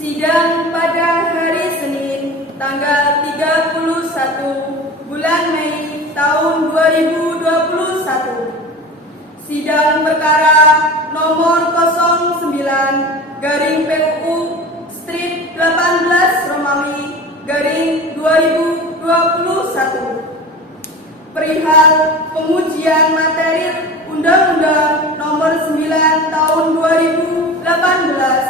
Sidang pada hari Senin, tanggal 31 bulan Mei tahun 2021. Sidang perkara nomor 09/PUU Strip 18 Romawi /2021. Perihal pengujian materi Undang-Undang Nomor 9 Tahun 2018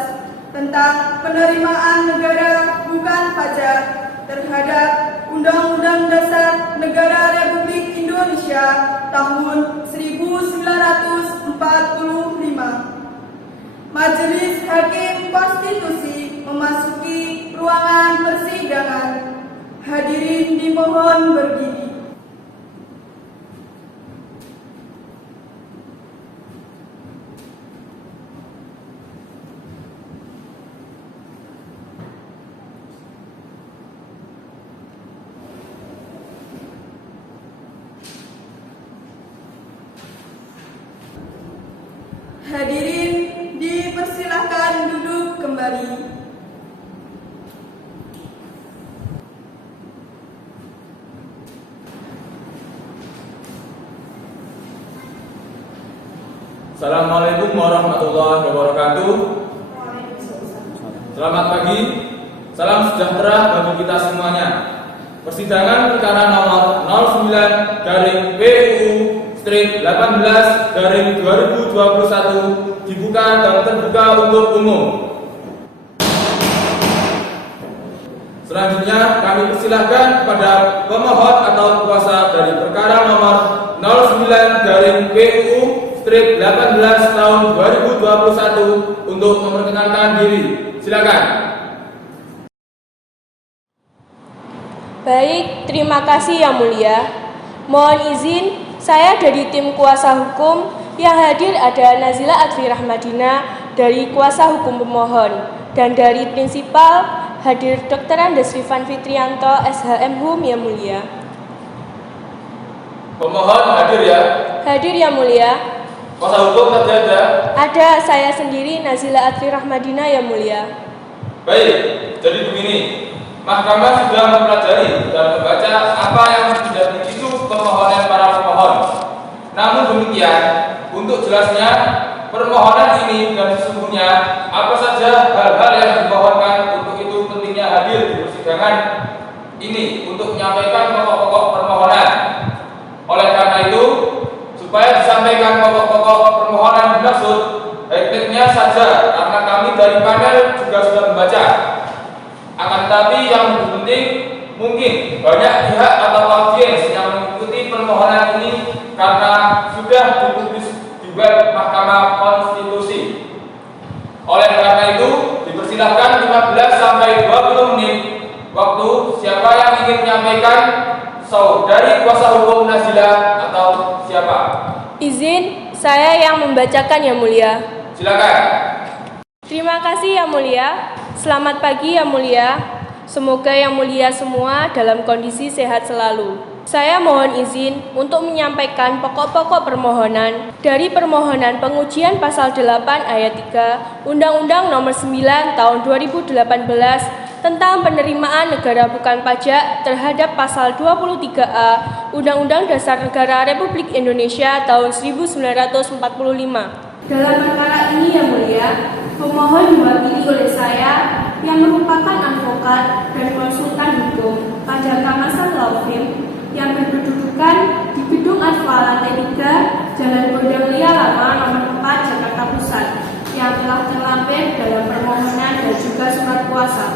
tentang penerimaan negara bukan pajak terhadap Undang-Undang Dasar Negara Republik Indonesia tahun 1945. Majelis Hakim Konstitusi memasuki ruangan persidangan. Hadirin dimohon berdiri. Hadirin dipersilahkan duduk kembali. Assalamualaikum warahmatullahi wabarakatuh. Selamat pagi, salam sejahtera bagi kita semuanya. Persidangan perkara nomor 09/PUU Strip 18/2021 dibuka dan terbuka untuk umum. Selanjutnya kami persilahkan kepada pemohon atau kuasa dari perkara nomor 09/PUU Strip 18 tahun 2021 untuk memperkenalkan diri. Silakan. Baik, terima kasih Yang Mulia. Mohon izin, saya dari tim kuasa hukum. Yang hadir ada Nazila Adri Rahmadina dari kuasa hukum pemohon, dan dari prinsipal hadir Dr. Andes Rifan Fitrianto, SHM HUM, Yang Mulia. Pemohon hadir ya? Hadir Yang Mulia. Kuasa hukum ada? Ada, saya sendiri Nazila Adri Rahmadina, Yang Mulia. Baik, jadi begini. Mahkamah sudah mempelajari dan membaca apa yang menjadi isu permohonan para pemohon. Namun demikian, untuk jelasnya permohonan ini dan sesungguhnya apa saja hal-hal yang dimohonkan, untuk itu pentingnya hadir di persidangan ini untuk menyampaikan pokok-pokok permohonan. Oleh karena itu, supaya disampaikan pokok-pokok permohonan dimaksud, baik-baiknya saja karena kami dari panel juga sudah membaca. Akan tetapi yang lebih penting, mungkin banyak pihak atau audiens yang mengikuti permohonan ini karena sudah dipublis di web Mahkamah Konstitusi. Oleh karena itu, dipersilahkan 15 sampai 20 menit waktu. Siapa yang ingin menyampaikan? Saudari kuasa hukum Nazila atau siapa? Izin, saya yang membacakan Yang Mulia. Silakan. Terima kasih Yang Mulia. Selamat pagi Yang Mulia. Semoga Yang Mulia semua dalam kondisi sehat selalu. Saya mohon izin untuk menyampaikan pokok-pokok permohonan dari permohonan pengujian pasal 8 ayat 3 Undang-Undang Nomor 9 Tahun 2018 tentang penerimaan negara bukan pajak terhadap pasal 23A Undang-Undang Dasar Negara Republik Indonesia tahun 1945. Dalam perkara ini Yang Mulia, pemohon diwakili oleh saya yang merupakan advokat dan konsultan hukum pada Kamasan Law Firm yang berkedudukan di Gedung Adva lantai 3 Jalan Gondanglia Lama nomor 4 Jakarta Pusat yang telah terlampir dalam permohonan dan juga surat kuasa.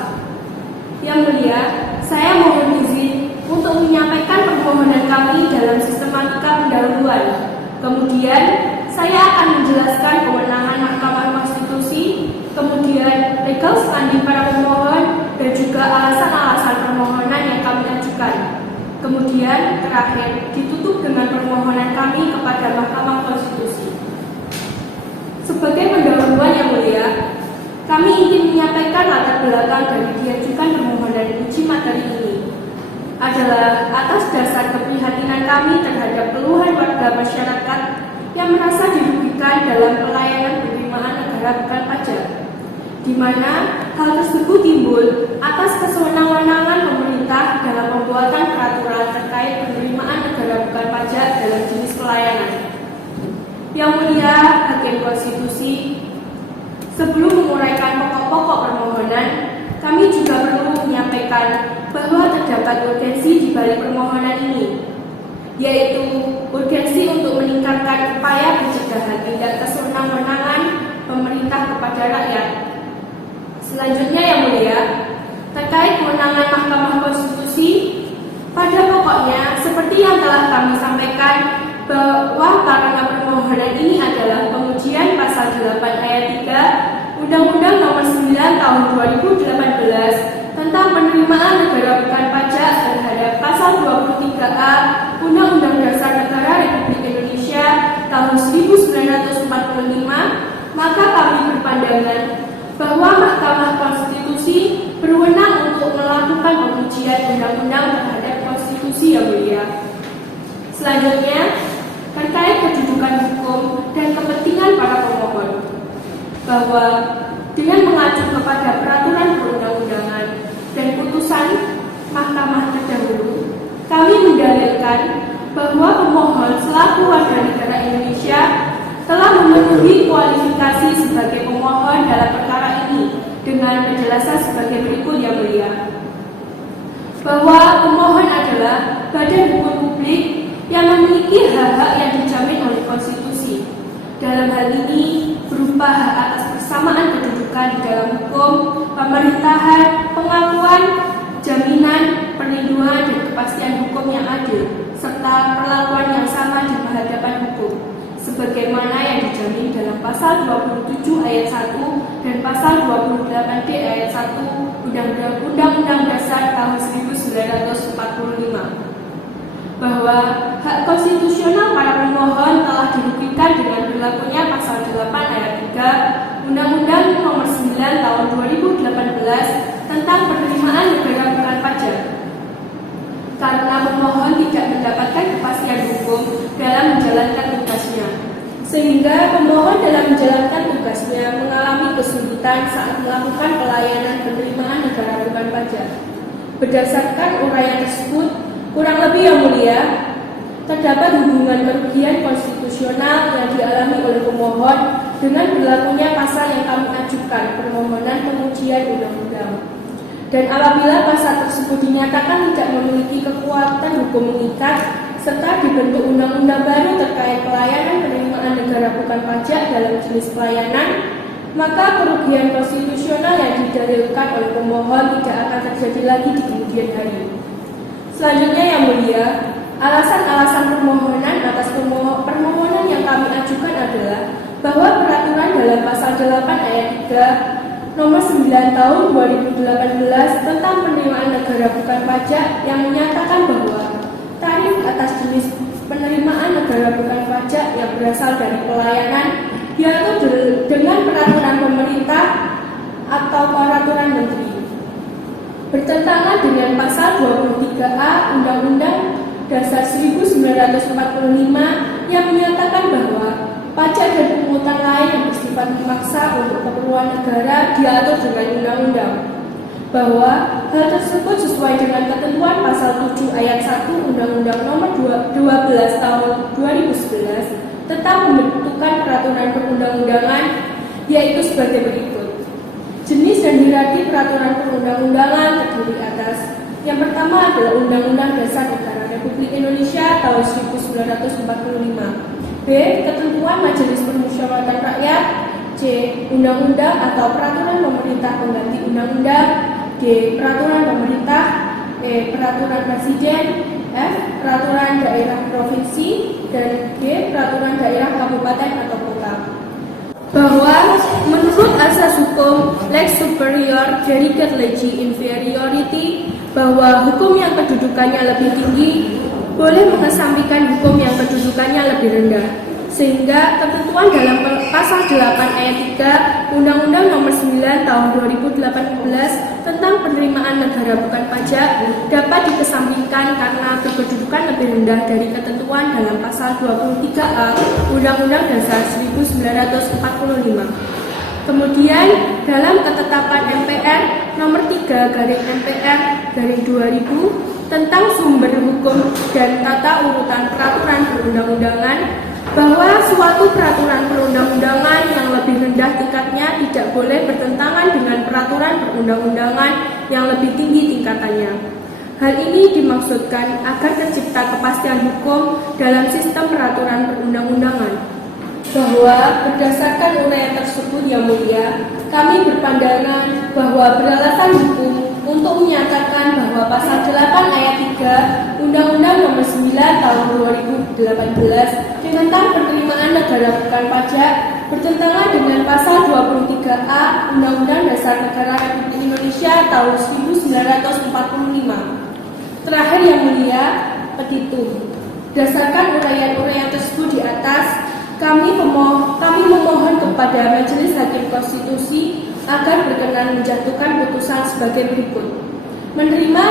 Yang Mulia, saya mohon izin untuk menyampaikan permohonan kami dalam sistematika pendahuluan. Kemudian saya akan menjelaskan kewenangan Mahkamah Konstitusi, kemudian legal standing para pemohon, dan juga alasan-alasan permohonan yang kami ajukan. Kemudian terakhir ditutup dengan permohonan kami kepada Mahkamah Konstitusi. Sebagai pendahuluan Yang Mulia, kami ingin menyampaikan latar belakang dari diajukan permohonan uji materi ini. Adalah atas dasar keprihatinan kami terhadap keluhan warga masyarakat yang merasa dirugikan dalam pelayanan penerimaan negara bukan pajak. di mana hal tersebut timbul atas kesewenang-wenangan pemerintah dalam pembuatan peraturan terkait penerimaan negara bukan pajak dalam jenis pelayanan. Yang Mulia Hakim Konstitusi, sebelum menguraikan pokok-pokok permohonan, kami juga perlu menyampaikan bahwa terdapat urgensi di balik permohonan ini, yaitu urgensi untuk meningkatkan upaya pencegahan tindak kesewenang-wenangan pemerintah kepada rakyat. Selanjutnya yang mulia, terkait kewenangan Mahkamah Konstitusi, pada pokoknya seperti yang telah kami sampaikan bahwa karena permohonan ini adalah pengujian pasal 8 ayat 3 Undang-Undang Nomor 9 Tahun 2018 tentang penerimaan negara bukan pajak terhadap pasal 23A Undang-Undang Dasar Negara Republik Indonesia tahun 1945, maka kami berpandangan bahwa Mahkamah Konstitusi berwenang untuk melakukan pengujian undang-undang terhadap konstitusi yang mulia. Selanjutnya, terkait kedudukan hukum dan kepentingan para pemohon, bahwa dengan mengacu kepada peraturan perundang-undangan dan putusan Mahkamah terdahulu, kami mendalilkan bahwa pemohon selaku warga negara Indonesia telah memenuhi kualifikasi sebagai pemohon dalam perkara ini dengan penjelasan sebagai berikut yang mulia. Bahwa pemohon adalah badan hukum publik yang memiliki hak-hak yang dijamin oleh konstitusi. Dalam hal ini berupa hak atas persamaan kedudukan di dalam hukum, pemerintahan, pengakuan, jaminan, perlindungan dan kepastian hukum yang adil, serta perlakuan yang sama di hadapan hukum, sebagaimana yang dijamin dalam pasal 27 ayat 1 dan pasal 28D ayat 1 Undang-Undang Dasar tahun 1945. Bahwa hak konstitusional para pemohon telah dirugikan dengan berlakunya pasal 8 ayat 3 Undang-Undang Nomor 9 Tahun 2018 tentang penerimaan negara bukan pajak, karena pemohon tidak mendapatkan kepastian hukum dalam menjalankan tugasnya, sehingga pemohon dalam menjalankan tugasnya mengalami kesulitan saat melakukan pelayanan penerimaan negara bukan pajak. Berdasarkan uraian tersebut, kurang lebih yang mulia, terdapat hubungan kerugian konstitusional yang dialami oleh pemohon dengan berlakunya pasal yang kami ajukan permohonan pengujian undang-undang. Dan apabila pasal tersebut dinyatakan tidak memiliki kekuatan hukum mengikat serta dibentuk undang-undang baru terkait pelayanan penerimaan negara bukan pajak dalam jenis pelayanan, maka kerugian konstitusional yang didalilkan oleh pemohon tidak akan terjadi lagi di kemudian hari. Selanjutnya yang mulia, alasan-alasan permohonan atas permohonan yang kami ajukan adalah bahwa peraturan dalam pasal 8 ayat 3 Nomor 9 Tahun 2018 tentang penerimaan negara bukan pajak yang menyatakan bahwa tarif atas jenis penerimaan negara bukan pajak yang berasal dari pelayanan yaitu dengan peraturan pemerintah atau peraturan menteri, bertentangan dengan pasal 23A Undang-Undang Dasar 1945 yang menyatakan bahwa pajak dan pungutan lain yang bersifat memaksa untuk keperluan negara diatur dengan undang-undang, bahwa hal tersebut sesuai dengan ketentuan pasal 7 ayat 1 Undang-Undang Nomor 12 Tahun 2011 tentang pembentukan peraturan perundang-undangan, yaitu sebagai berikut. Jenis dan hierarki peraturan perundang-undangan terdiri atas: yang pertama adalah Undang-Undang Dasar Negara Republik Indonesia tahun 1945. B. Ketentuan Majelis Permusyawaratan Rakyat. C. Undang-undang atau peraturan pemerintah pengganti undang-undang. D. Peraturan pemerintah. E. Peraturan presiden. F. Peraturan daerah provinsi. Dan D. Peraturan daerah kabupaten atau kota. Bahwa menurut asas hukum lex superior derigat legi inferiority, bahwa hukum yang kedudukannya lebih tinggi boleh mengesampingkan hukum yang kedudukannya lebih rendah, sehingga ketentuan dalam pasal 8 ayat 3 Undang-Undang Nomor 9 Tahun 2018 tentang penerimaan negara bukan pajak dapat dikesampingkan karena berkedudukan lebih rendah dari ketentuan dalam pasal 23A Undang-Undang Dasar 1945. Kemudian dalam ketetapan MPR nomor 3/MPR/2000 tentang sumber hukum dan tata urutan peraturan perundang-undangan, bahwa suatu peraturan perundang-undangan yang lebih rendah tingkatnya tidak boleh bertentangan dengan peraturan perundang-undangan yang lebih tinggi tingkatannya. Hal ini dimaksudkan agar tercipta kepastian hukum dalam sistem peraturan perundang-undangan. Bahwa berdasarkan uraian tersebut yang mulia, kami berpandangan bahwa beralasan hukum untuk menyatakan bahwa pasal 8 ayat 3 Undang-Undang Nomor 9 Tahun 2018 tentang penerimaan negara bukan pajak bertentangan dengan pasal 23A Undang-Undang Dasar Negara Republik Indonesia Tahun 1945. Terakhir yang mulia, petitum. Berdasarkan uraian-uraian tersebut di atas, kami memohon kepada Majelis Hakim Konstitusi agar berkenan menjatuhkan putusan sebagai berikut: menerima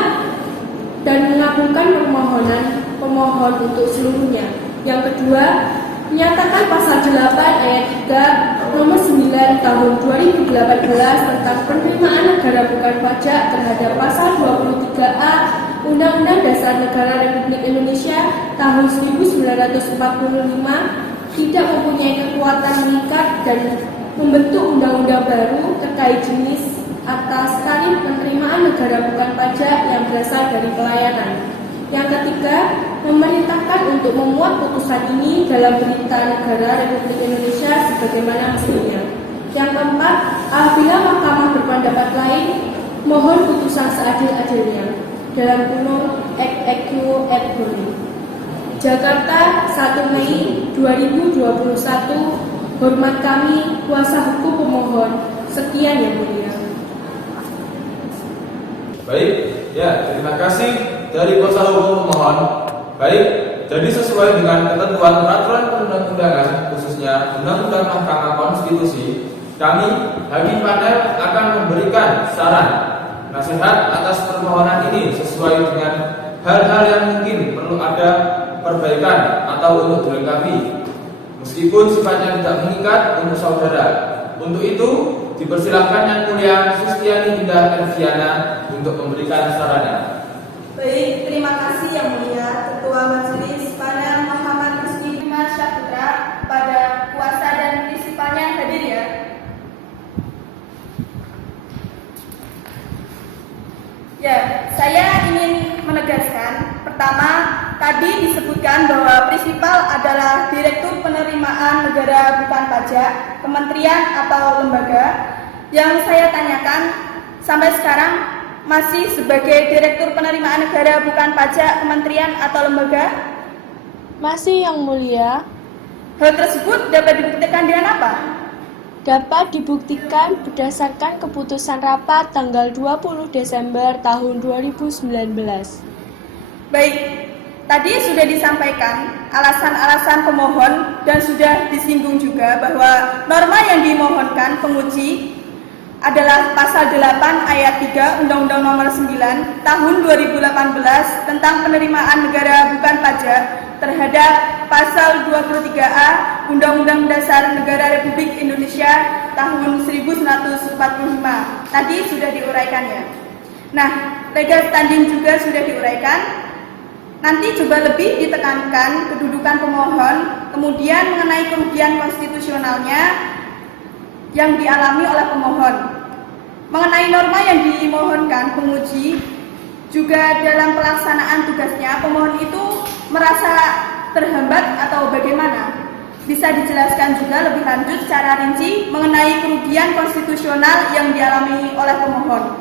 dan mengabulkan permohonan pemohon untuk seluruhnya. Yang kedua, menyatakan pasal 8 ayat 3 nomor 9 tahun 2018 tentang penerimaan negara bukan pajak terhadap pasal 23A Undang-Undang Dasar Negara Republik Indonesia tahun 1945 tidak mempunyai kekuatan mengikat dan membentuk undang-undang baru terkait jenis atas tarif penerimaan negara bukan pajak yang berasal dari pelayanan. Yang ketiga, memerintahkan untuk memuat putusan ini dalam berita negara Republik Indonesia sebagaimana mestinya. Yang keempat, apabila mahkamah berpendapat lain, mohon putusan seadil-adilnya. Dalam kurung EQ et Boni. Jakarta, 1 Mei 2021. Hormat kami, kuasa hukum pemohon. Sekian yang mulia. Baik, ya, terima kasih dari kuasa hukum pemohon. Baik, jadi sesuai dengan ketentuan peraturan perundang-undangan, khususnya Undang-Undang Mahkamah Konstitusi, kami, Hakim Panel, akan memberikan saran, nasihat atas permohonan ini sesuai dengan hal-hal yang mungkin perlu ada perbaikan atau untuk dilengkapi, meskipun sifatnya tidak mengikat untuk saudara. Untuk itu, dipersilakan Yang Mulia Sustiani Indah Elviana untuk memberikan sarannya. Baik, terima kasih Yang Mulia Ketua Majelis Panel Muhammad Rizky Bima Syaputra pada kuasa dan prinsipalnya hadir ya. Ya, saya ingin menegaskan, pertama, tadi disebutkan bahwa prinsipal adalah Direktur Penerimaan Negara Bukan Pajak, kementerian atau lembaga. Yang saya tanyakan, sampai sekarang masih sebagai Direktur Penerimaan Negara Bukan Pajak, kementerian atau lembaga? Masih Yang Mulia. Hal tersebut dapat dibuktikan dengan apa? Dapat dibuktikan berdasarkan keputusan rapat tanggal 20 Desember tahun 2019. Baik, tadi sudah disampaikan alasan-alasan pemohon dan sudah disinggung juga bahwa norma yang dimohonkan penguji adalah pasal 8 ayat 3 Undang-Undang Nomor 9 Tahun 2018 tentang penerimaan negara bukan pajak terhadap pasal 23A Undang-Undang Dasar Negara Republik Indonesia tahun 1945. Tadi sudah diuraikannya. Nah, legal standing juga sudah diuraikan. Nanti coba lebih ditekankan kedudukan pemohon, kemudian mengenai kerugian konstitusionalnya yang dialami oleh pemohon. Mengenai norma yang dimohonkan penguji, juga dalam pelaksanaan tugasnya pemohon itu merasa terhambat atau bagaimana? Bisa dijelaskan juga lebih lanjut secara rinci mengenai kerugian konstitusional yang dialami oleh pemohon.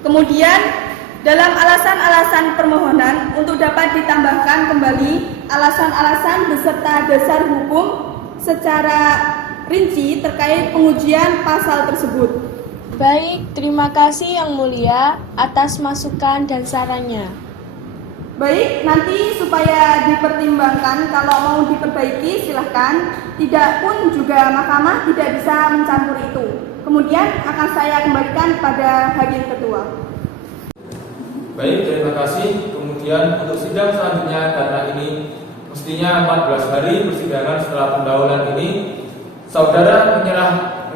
Kemudian dalam alasan-alasan permohonan untuk dapat ditambahkan kembali alasan-alasan beserta dasar hukum secara rinci terkait pengujian pasal tersebut. Baik, terima kasih Yang Mulia atas masukan dan sarannya. Baik, nanti supaya dipertimbangkan kalau mau diperbaiki silahkan. Tidak pun juga mahkamah tidak bisa mencampur itu. Kemudian akan saya kembalikan pada Hakim Ketua. Baik, terima kasih. Kemudian untuk sidang selanjutnya, karena ini mestinya 14 hari persidangan setelah pendahuluan ini, saudara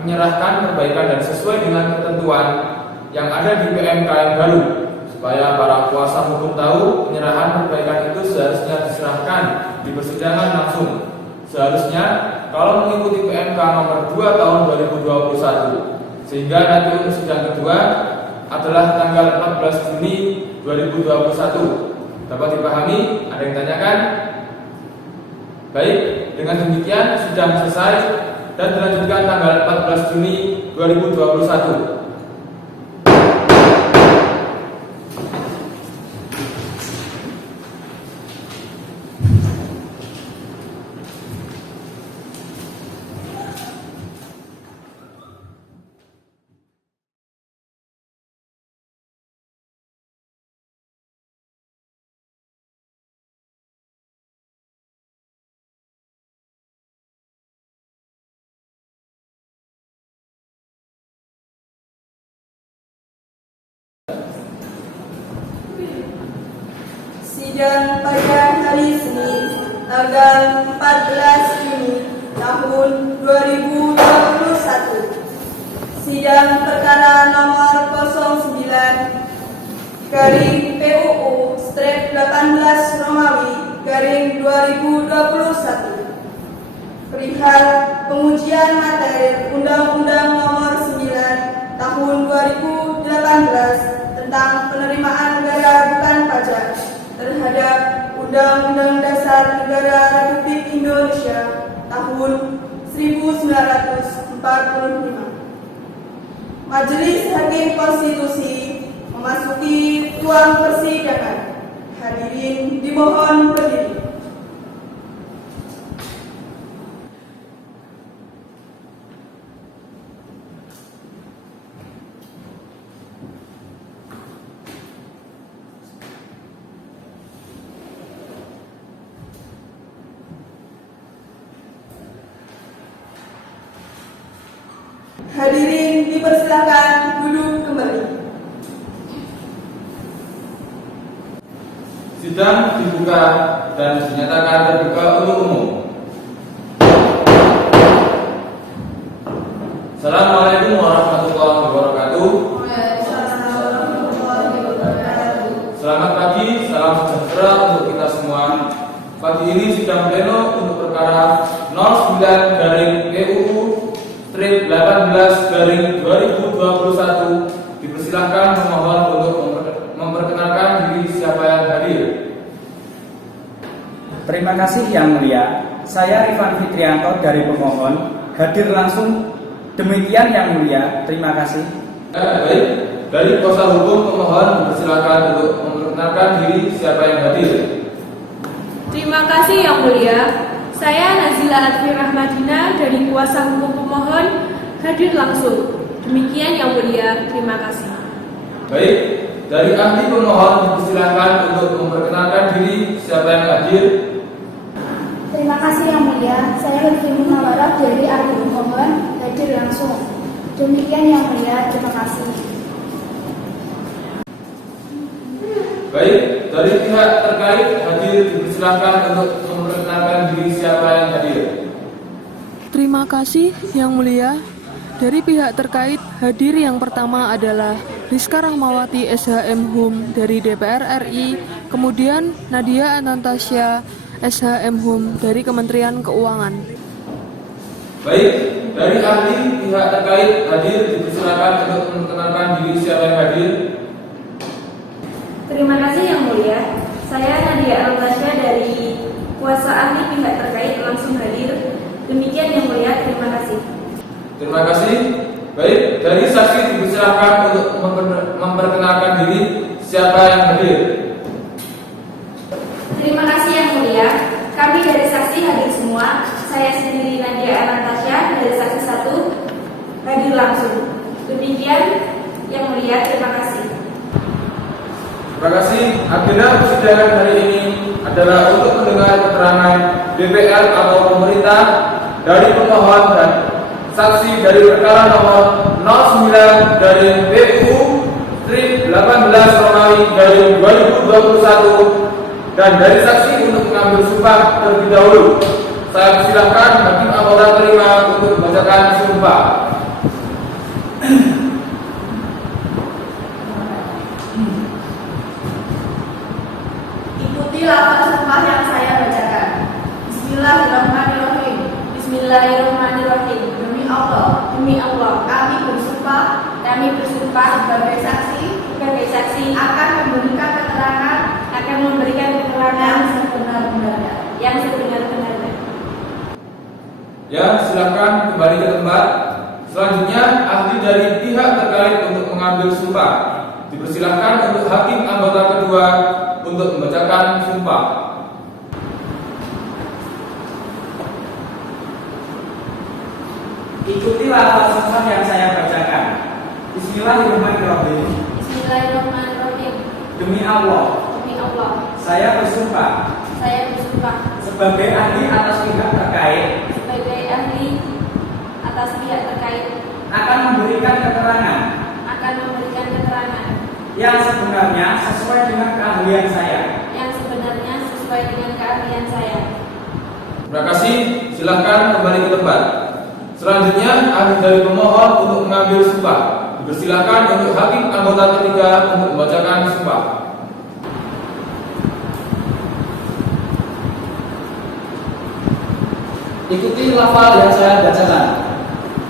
menyerahkan perbaikan dan sesuai dengan ketentuan yang ada di PMK yang baru, supaya para kuasa hukum tahu penyerahan perbaikan itu seharusnya diserahkan di persidangan langsung. Seharusnya kalau mengikuti PMK nomor 2 tahun 2021, sehingga nanti untuk sidang kedua adalah tanggal 14 Juni 2021. Dapat dipahami? Ada yang tanyakan? Baik, dengan demikian sidang selesai dan dilanjutkan tanggal 14 Juni 2021. Sidang pada hari Senin, tanggal 14 Juni tahun 2021. Sidang perkara nomor 09/18/Romawi/2021. Perihal pengujian materi Undang-Undang nomor 9 tahun 2018 tentang penerimaan negara bukan pajak terhadap Undang-Undang Dasar Negara Republik Indonesia tahun 1945. Majelis Hakim Konstitusi memasuki ruang persidangan. Hadirin dimohon berdiri. Hadirin dipersilakan duduk kembali. Sidang dibuka dan dinyatakan terbuka untuk umum. Assalamualaikum warahmatullahi wabarakatuh. Selamat pagi, salam sejahtera untuk kita semua. Pagi ini sidang pleno untuk perkara 09/PUU/18/2021 dipersilahkan pemohon untuk memperkenalkan diri siapa yang hadir. Terima kasih Yang Mulia, saya Rifan Fitrianto dari pemohon hadir langsung. Demikian Yang Mulia, terima kasih. Baik, dari kuasa hukum pemohon dipersilakan untuk memperkenalkan diri siapa yang hadir. Terima kasih Yang Mulia. Saya Nazila Adfi Rahmadina dari kuasa hukum pemohon hadir langsung. Demikian Yang Mulia, terima kasih. Baik, dari ahli pemohon dipersilakan untuk memperkenalkan diri siapa yang hadir. Terima kasih Yang Mulia, saya Lutfi Munawarah dari ahli pemohon hadir langsung. Demikian Yang Mulia, terima kasih. Baik, dari pihak terkait hadir dipersilakan untuk memperkenalkan diri siapa yang hadir. Terima kasih Yang Mulia. Dari pihak terkait hadir yang pertama adalah Rizka Rahmawati SHM Hum dari DPR RI, kemudian Nadia Anastasia SHM Hum dari Kementerian Keuangan. Baik, dari ahli pihak terkait hadir dipersilakan untuk memperkenalkan diri siapa yang hadir. Terima kasih Yang Mulia. Saya Nadia Anastasia dari kuasa ahli pihak terkait langsung hadir. Demikian Yang Mulia, terima kasih. Terima kasih. Baik, dari saksi dipersilakan untuk memperkenalkan diri siapa yang hadir. Terima kasih Yang Mulia. Kami dari saksi hadir semua. Saya sendiri Nadia Anastasia dari saksi 1 hadir langsung. Demikian Yang Mulia, terima kasih. Terima kasih. Agenda persidangan hari ini adalah untuk mendengar keterangan DPR atau pemerintah dari pemohon dan saksi dari perkara nomor 09/PUU/18/2021 dan dari saksi untuk mengambil sumpah terlebih dahulu. Saya persilahkan hakim anggota terima untuk membacakan sumpah. Ikuti lafaz sumpah yang saya bacakan. Bismillahirrahmanirrahim. Bismillahirrahmanirrahim. Demi Allah, kami bersumpah sebagai saksi akan memberikan keterangan yang sebenar-benarnya. Ya, silakan kembali ke tempat. Selanjutnya, ahli dari pihak terkait untuk mengambil sumpah. Dipersilakan untuk hakim anggota kedua untuk membacakan sumpah. Ikuti lafaz sumpah yang saya bacakan. Bismillahirrahmanirrahim. Bismillahirrahmanirrahim. Demi Allah, saya bersumpah sebagai ahli atas pihak terkait akan memberikan keterangan yang sebenarnya sesuai dengan keahlian saya. Terima kasih, silakan kembali ke tempat. Selanjutnya, ahli dari pemohon untuk mengambil sumpah. Dipersilakan untuk hakim anggota ketiga untuk membacakan sumpah. Ikuti lafaz yang saya bacakan.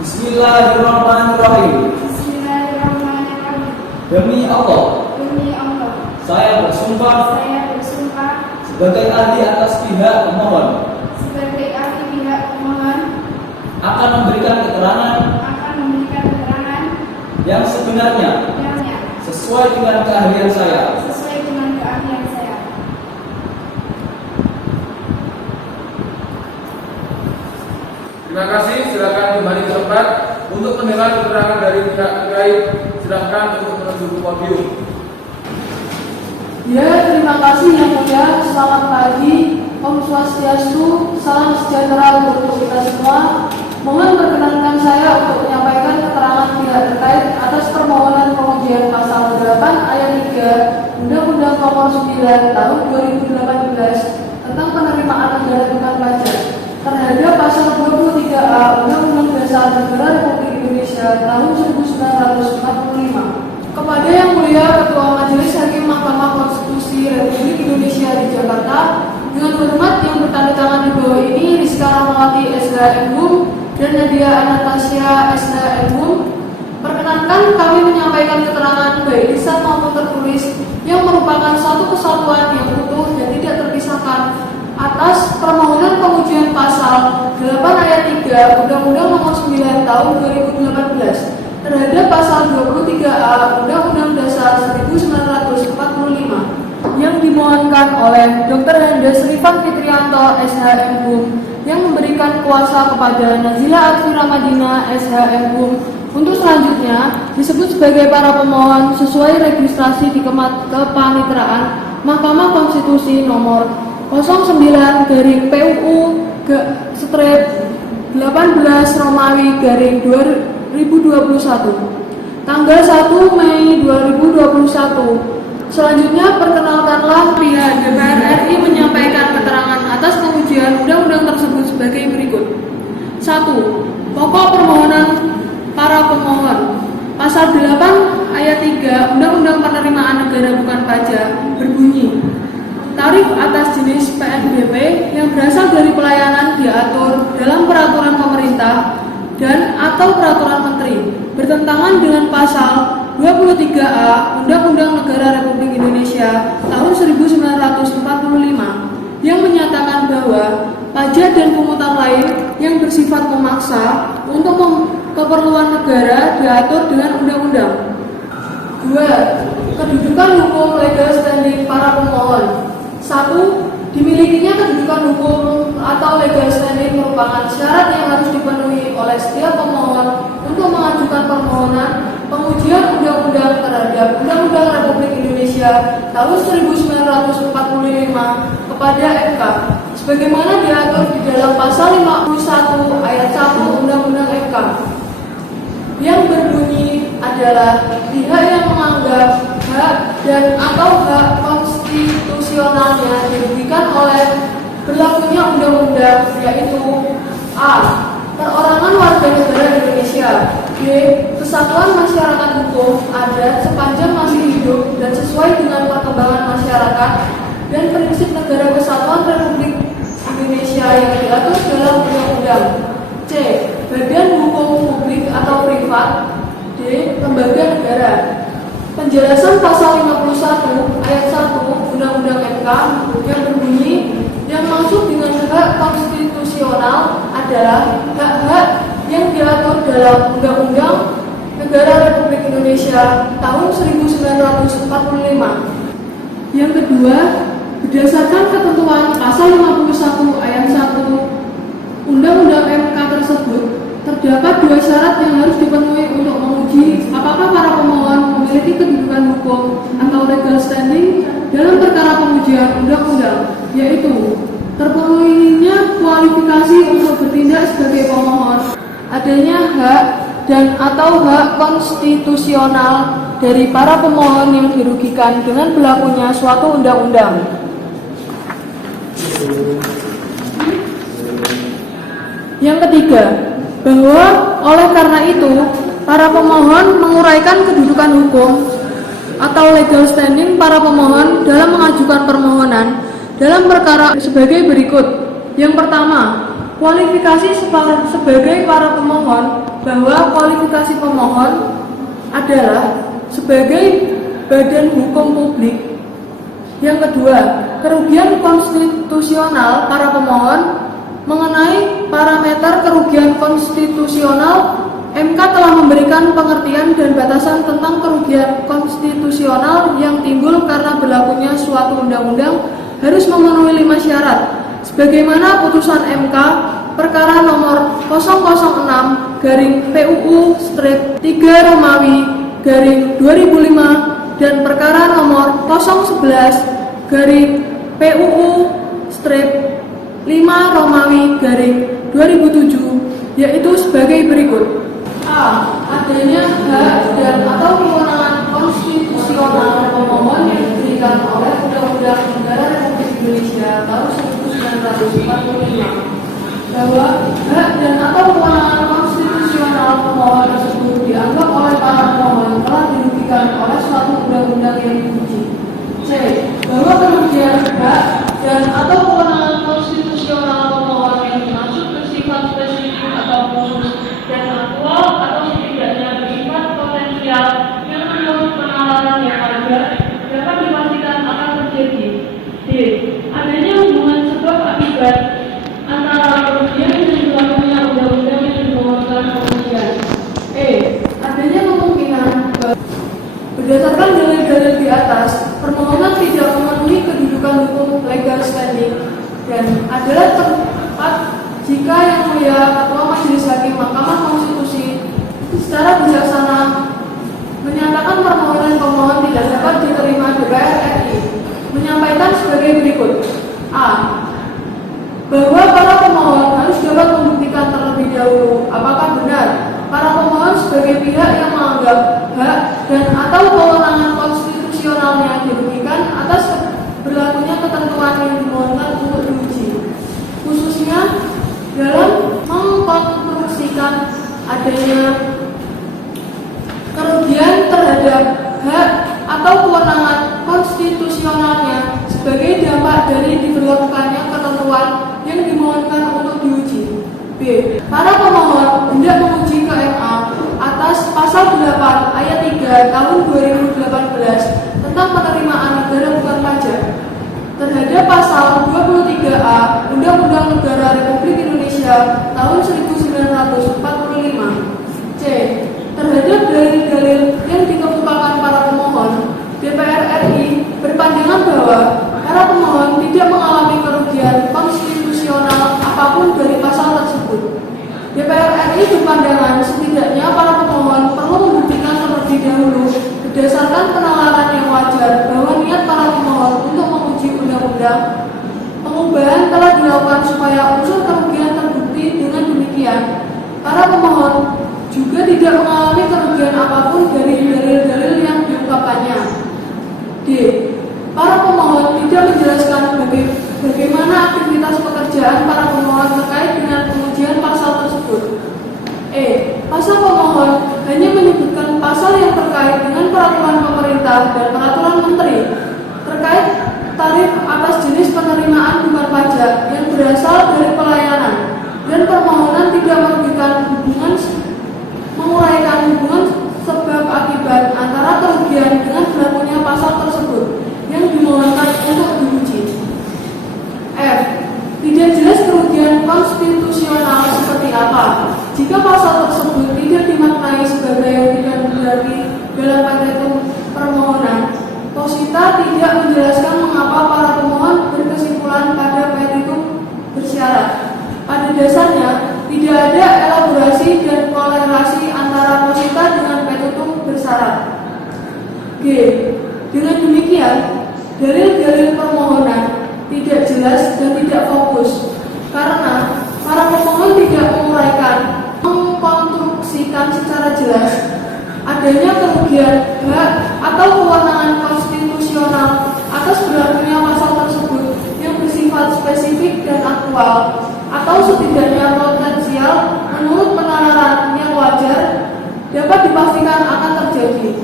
Bismillahirrahmanirrahim. Demi Allah, saya bersumpah sebagai ahli atas pihak pemohon akan memberikan keterangan yang sebenarnya sesuai dengan keahlian saya. Terima kasih, silakan kembali ke tempat. Untuk mendengar keterangan dari pihak terkait, silakan untuk menuju ke podium. Ya, terima kasih Yang Mulia. Selamat pagi, Om Swastiastu, salam sejahtera untuk kita semua. Mohon perkenankan saya untuk menyampaikan keterangan pihak terkait atas permohonan pengujian pasal 8 ayat 3 Undang-Undang Nomor 9 Tahun 2018 tentang penerimaan negara bukan pajak terhadap pasal 23A Undang-Undang Dasar Negara Republik Indonesia tahun 1945. Kepada Yang Mulia Ketua Majelis Hakim Mahkamah Konstitusi Republik Indonesia di Jakarta, dengan hormat yang bertanda tangan di bawah ini, Rizka Rahmawati SHMHum dan Nadia Anastasia SHMHum, perkenankan kami menyampaikan keterangan baik lisan maupun tertulis yang merupakan suatu kesatuan yang utuh dan tidak terpisahkan atas permohonan pengujian pasal 8 ayat 3 Undang-Undang Nomor 9 Tahun 2018 terhadap pasal 23A Undang-Undang Dasar 1945 yang dimohonkan oleh Dr. Hendes Rifan Fitrianto SHMHum yang memberikan kuasa kepada Nazila Atfira Madina SHMHum untuk selanjutnya disebut sebagai para pemohon sesuai registrasi di Kepanitraan Mahkamah Konstitusi nomor 09-PUU/18 Romawi /2021 tanggal 1 Mei 2021. Selanjutnya perkenalkanlah pihak DPR RI menyampaikan keterangan atas pengujian undang-undang tersebut sebagai berikut. 1. Pokok permohonan para pemohon. Pasal 8 ayat 3 Undang-Undang Penerimaan Negara Bukan Pajak berbunyi, tarif atas jenis PNBP yang berasal dari pelayanan diatur dalam peraturan pemerintah dan atau peraturan menteri bertentangan dengan pasal 23A Undang-Undang Negara Republik Indonesia tahun 1945 yang menyatakan bahwa pajak dan pungutan lain yang bersifat memaksa untuk keperluan negara diatur dengan undang-undang. 2. Kedudukan hukum legal standing para pemohon. 1. Dimilikinya kedudukan hukum atau legal standing merupakan syarat yang harus dipenuhi oleh setiap pemohon untuk mengajukan permohonan pengujian undang-undang terhadap Undang-Undang Republik Indonesia tahun 1945 kepada MK sebagaimana diatur di dalam pasal 51 ayat 1 Undang-Undang MK yang berbunyi adalah pihak yang menganggap hak dan atau hak konstitusionalnya dirugikan oleh berlakunya undang-undang, yaitu A. Perorangan warga negara Indonesia, B. Kesatuan masyarakat hukum adat sepanjang masih hidup dan sesuai dengan perkembangan masyarakat dan prinsip Negara Kesatuan Republik Indonesia yang diatur dalam undang-undang. C. Badan hukum publik atau privat. D. Lembaga negara. Penjelasan pasal 51 ayat 1 Undang-Undang MK yang berbunyi, yang maksud dengan hak konstitusional adalah hak-hak yang diatur dalam Undang-Undang Negara Republik Indonesia tahun 1945. Yang kedua, berdasarkan ketentuan pasal 51 ayat 1 Undang-Undang MK tersebut, terdapat dua syarat yang harus dipenuhi untuk menguji apakah para pemohon memiliki kedudukan hukum atau legal standing dalam perkara pengujian undang-undang, yaitu terpenuhinya kualifikasi untuk bertindak sebagai pemohon, adanya hak dan atau hak konstitusional dari para pemohon yang dirugikan dengan berlakunya suatu undang-undang. Yang ketiga, bahwa oleh karena itu para pemohon menguraikan kedudukan hukum atau legal standing para pemohon dalam mengajukan permohonan dalam perkara sebagai berikut. Yang pertama, kualifikasi sebagai para pemohon, bahwa kualifikasi pemohon adalah sebagai badan hukum publik. Yang kedua, kerugian konstitusional para pemohon. Mengenai parameter kerugian konstitusional, MK telah memberikan pengertian dan batasan tentang kerugian konstitusional yang timbul karena berlakunya suatu undang-undang harus memenuhi 5 syarat. Sebagaimana putusan MK perkara nomor 006/PUU-3 Romawi /2005 dan perkara nomor 011/PUU-5 Romawi /2007, yaitu sebagai berikut. A. Adanya hak dan atau kewenangan konstitusional pemohon yang diberikan oleh Undang-Undang Negara Republik Indonesia tahun 1945, bahwa hak dan atau kewenangan konstitusional pemohon tersebut dianggap oleh para pemohon telah dirugikan oleh suatu undang-undang yang diuji. C. Bahwa kerugian hak dan atau kewenangan konstitusional pemohon yang dimaksud bersifat spesifik atau khusus dan aktual atau setidaknya bersifat potensial yang menurut penalaran yang ada dapat dipastikan akan terjadi. D. Adanya hubungan sebab akibat antara kerugian dan berlakunya undang-undang yang dimohonkan pengujian. E. Adanya kemungkinan berdasarkan dalil-dalil di atas, permohonan tidak memenuhi kedudukan hukum legal standing dan adalah tepat jika Yang Mulia Ketua Majelis Hakim Mahkamah Konstitusi secara bijaksana menyatakan permohonan pemohon tidak dapat diterima DPR RI, menyampaikan sebagai berikut. A. Bahwa para pemohon harus dapat membuktikan terlebih dahulu apakah benar para pemohon sebagai pihak yang menganggap hak dan atau kewenangan konstitusionalnya dirugikan atas berlakunya ketentuan yang dimohonkan untuk diuji, khususnya dalam mengkonstruksikan adanya kerugian terhadap hak atau kewenangan konstitusionalnya sebagai dampak dari diberlakukannya ketentuan yang dimohonkan untuk diuji. B. Para pemohon hendak menguji ke MA atas pasal 8 ayat 3 tahun 2018 tentang penerimaan negara bukan pajak terhadap pasal 23A Undang-Undang Negara Republik Indonesia tahun 1945. C. Terhadap dalil-dalil yang dikemukakan para pemohon, DPR RI berpandangan bahwa para pemohon tidak mengalami kerugian konstitusional apapun dari pasal tersebut. DPR RI berpandangan setidaknya para pemohon perlu membuktikan terlebih dahulu berdasarkan penalaran yang wajar bahwa niat para pemohon untuk menguji undang-undang pengubahan telah dilakukan supaya unsur kerugian terbukti. Dengan demikian, para pemohon juga tidak mengalami kerugian apapun dari dalil-dalil yang diungkapkannya. D. Para pemohon tidak menjelaskan bagaimana aktivitas pekerjaan para pemohon terkait dengan pengujian pasal tersebut. E. Pasal pemohon hanya menyebutkan pasal yang terkait dengan peraturan pemerintah dan peraturan menteri terkait tarif atas jenis penerimaan bukan pajak yang berasal dari pelayanan dan permohonan tidak menguraikan hubungan sebab akibat antara kerugian dengan berlakunya pasal tersebut yang dimohonkan untuk diuji. F. Tidak jelas kerugian konstitusional seperti apa. Jika pasal tersebut tidak dimaknai sebagai yang tidak berarti dalam petitum permohonan, Posita tidak menjelaskan mengapa para pemohon berkesimpulan pada petitum bersyarat. Pada dasarnya, tidak ada elaborasi dan kolerasi antara Posita dengan petitum bersyarat. G. Dengan demikian, dalil-dalil permohonan tidak jelas dan tidak fokus karena para pemohon tidak mengkonstruksikan secara jelas adanya kerugian hak atau kewenangan konstitusional atas berlakunya pasal tersebut yang bersifat spesifik dan aktual atau setidaknya potensial menurut penalaran yang wajar dapat dipastikan akan terjadi.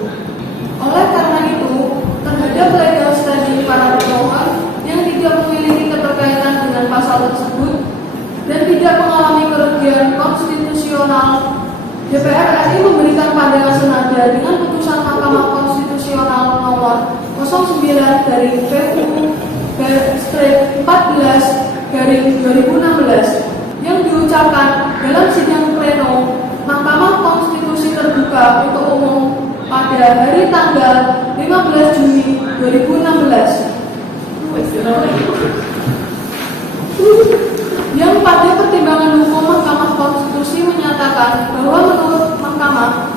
Oleh karena itu, terhadap legal standing para pemohon yang tidak memiliki keterkaitan dengan pasal tersebut dan tidak mengalami kerugian konstitusional, DPR RI memberikan pandangan senada dengan putusan Mahkamah Konstitusional nomor 09/PU/14/2016 yang diucapkan dalam sidang pleno Mahkamah Konstitusi terbuka untuk umum pada hari tanggal 15 Juni 2016. Yang pada pertimbangan hukum Mahkamah Konstitusi menyatakan bahwa menurut Mahkamah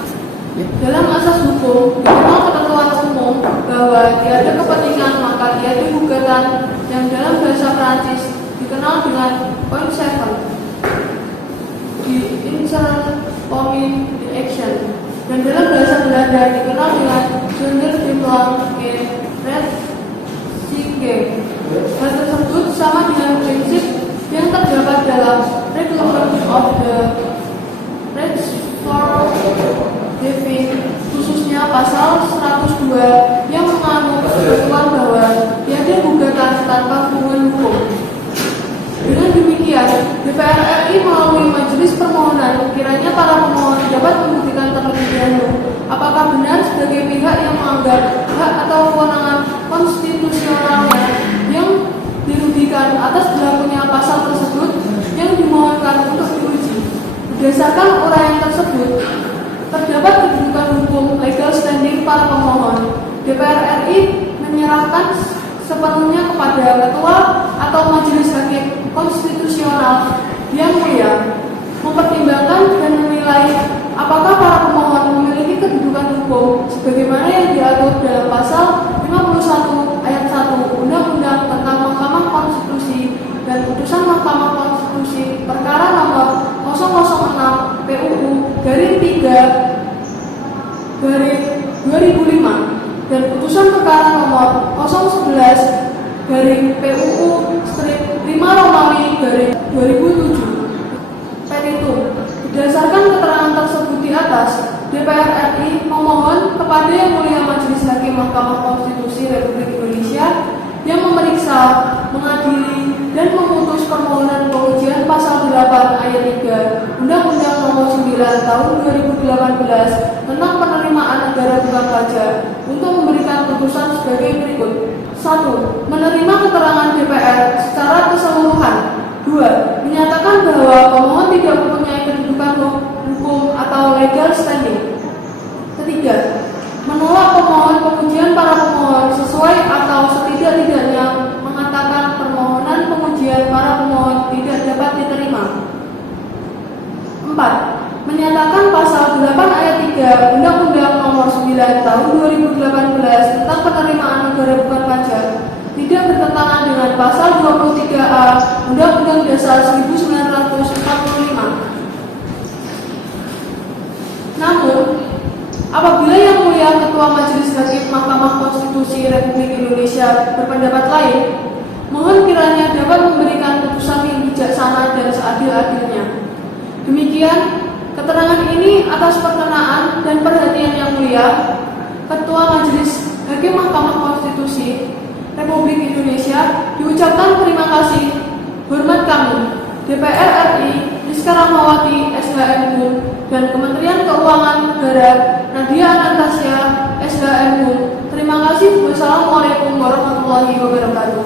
dalam asas hukum dikenal ketentuan umum bahwa tiada kepentingan maka tiada gugatan yang dalam bahasa Prancis dikenal dengan point 7 di insert pomin in action dan dalam bahasa Belanda dikenal dengan zonder dieplang in red sigeng. Hal tersebut sama dengan prinsip yang terdapat dalam Reglement of the Rechtsverfassung, khususnya pasal 102 yang menganut ketentuan bahwa tiada gugatan tanpa hubungan hukum. Dengan demikian, DPR RI melalui majelis permohonan kiranya para pemohon dapat membuktikan terlebih dahulu apakah benar sebagai pihak yang menganggap hak atau kewenangan konstitusionalnya yang dirugikan atas berlakunya pasal tersebut yang dimohonkan untuk diuji. Berdasarkan uraian tersebut, terdapat kedudukan hukum legal standing para pemohon. DPR RI menyerahkan sepenuhnya kepada Ketua atau Majelis Hakim Konstitusional yang mulia mempertimbangkan dan menilai apakah para pemohon memiliki kedudukan hukum sebagaimana yang diatur dalam pasal 51 ayat 1 Undang-Undang tentang Mahkamah Konstitusi dan putusan Mahkamah Konstitusi perkara nomor 006 PUU-3/2005 dan putusan perkara nomor 011/PUU-5/2007. Petitum. Berdasarkan keterangan tersebut di atas, DPR RI memohon kepada Yang Mulia Majelis Hakim Mahkamah Konstitusi Republik Indonesia yang memeriksa, mengadili, dan memutus permohonan pengujian pasal 8 ayat 3 Undang-Undang Nomor 9 Tahun 2018 tentang penerimaan negara bukan pajak untuk memberikan putusan sebagai berikut. 1. Menerima keterangan DPR secara keseluruhan. 2. Menyatakan bahwa pemohon tidak mempunyai kedudukan hukum atau legal standing. 3. Menolak pemohon pengujian para pemohon sesuai atau setidak-tidaknya mengatakan permohonan pengujian para pemohon tidak dapat diterima. 4. Menyatakan pasal 8 ayat 3 Undang-Undang Nomor 9 Tahun 2018 tentang penerimaan negara bukan pajak tidak bertentangan dengan pasal 23A Undang-Undang Dasar 1945. Namun, apabila Yang Mulia Ketua Majelis Hakim Mahkamah Konstitusi Republik Indonesia berpendapat lain, mohon kiranya dapat memberikan putusan yang bijaksana dan seadil-adilnya. Demikian, keterangan ini atas perkenaan dan perhatian Yang Mulia Ketua Majelis Hakim Mahkamah Konstitusi Republik Indonesia diucapkan terima kasih. Hormat kami, DPR RI, Rizka Rahmawati, SHMU, dan Kementerian Keuangan Negara, Nadia Anastasia, SHMU. Terima kasih. Wassalamualaikum warahmatullahi wabarakatuh.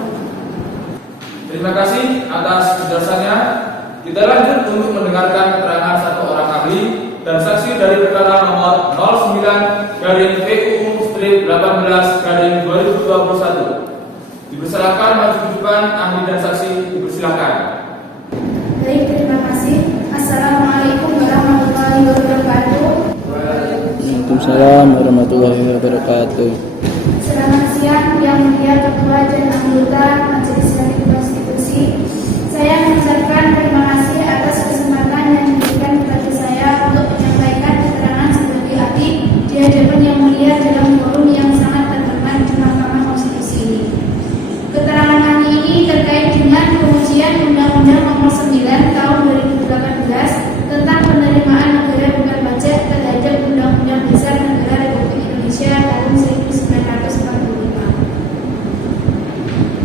Terima kasih atas penjelasannya. Kita lanjut untuk mendengarkan keterangan satu orang ahli dan saksi dari perkara nomor 09-VUU-18-2021. Dipersilakan maju ke depan ahli dan saksi, dipersilakan. Baik, terima kasih. Assalamualaikum warahmatullahi wabarakatuh. Waalaikumsalam warahmatullahi wabarakatuh. Selamat siang Yang Mulia Ketua dan anggota Majelis Hakim Konstitusi. Saya mengucapkan terima kasih atas kesempatan yang diberikan kepada saya untuk menyampaikan keterangan sebagai ahli di hadapan Yang Mulia dalam forum yang sangat terhormat di Mahkamah Konstitusi ini. Keterangan ahli ini terkait dengan pengujian Undang-Undang Nomor 9 Tahun 2018 tentang penerimaan negara bukan pajak terhadap Undang-Undang Dasar Negara Republik Indonesia tahun 1945.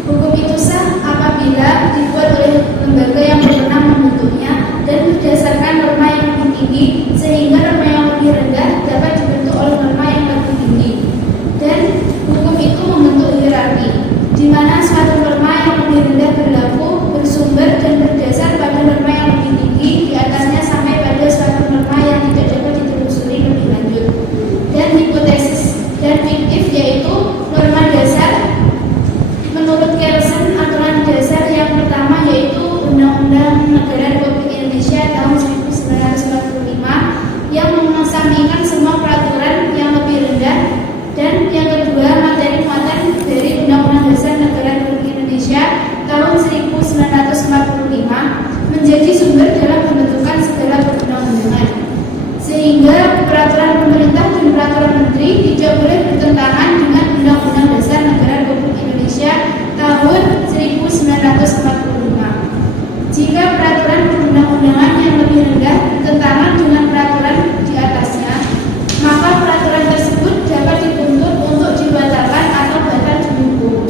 Hukum itu sah apabila dibuat oleh lembaga yang berwenang membentuknya dan berdasarkan norma yang lebih tinggi, sehingga norma yang lebih rendah dapat dibentuk oleh norma yang lebih tinggi. Dan hukum itu membentuk hierarki, di mana suatu norma yang lebih rendah berlaku, bersumber dan berdasar pada norma yang lebih tinggi di atasnya sampai pada suatu norma yang tidak dapat ditelusuri lebih lanjut. Dan hipotesis dan fiktif yaitu norma dasar menurut Kelsen, aturan dasar yang pertama yaitu Undang-Undang Negara Republik Indonesia tahun 1945 yang mengesampingkan semua peraturan yang lebih rendah, dan yang kedua materi muatan dari Undang-Undang Dasar Negara Republik Indonesia tahun 1945 menjadi sumber dalam pembentukan segala perundang-undangan, sehingga peraturan pemerintah dan peraturan menteri tidak boleh bertentangan dengan Undang-Undang Dasar Negara Republik Indonesia tahun 1945. Jika peraturan perundang-undangan yang lebih rendah bertentangan dengan peraturan di atasnya, maka peraturan tersebut dapat dituntut untuk dibatalkan atau batal demi hukum.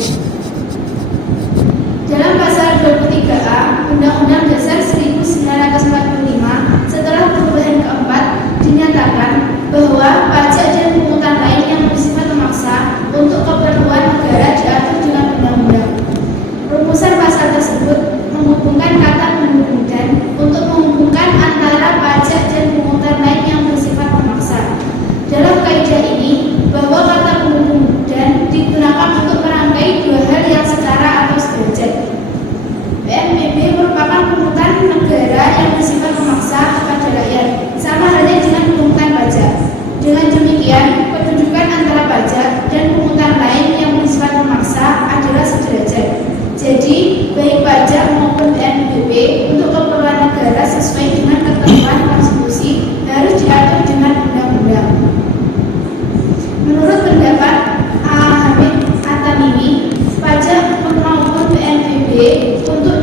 Dalam pasal 23A Undang-Undang Dasar 1945 setelah perubahan keempat dinyatakan bahwa pajak dan pungutan lain yang bersifat memaksa untuk keperluan negara diatur dengan undang-undang. Rumusan pasal tersebut menghubungkan kata menghubungkan untuk menghubungkan antara pajak dan pungutan lain yang bersifat memaksa. Dalam kaidah ini, bahwa kata penghubung dan digunakan untuk merangkai dua hal yang setara atau sederajat. PNBP merupakan pungutan negara yang bersifat memaksa kepada rakyat, sama halnya dengan pungutan pajak. Dengan demikian, kedudukan antara pajak dan pungutan lain yang bersifat memaksa adalah sederajat. Jadi, baik pajak maupun PNBP untuk keperluan negara sesuai dengan ketentuan konstitusi harus diatur dengan undang-undang. Menurut pendapat A. Hamid At-Tamimi, pajak maupun PNBP untuk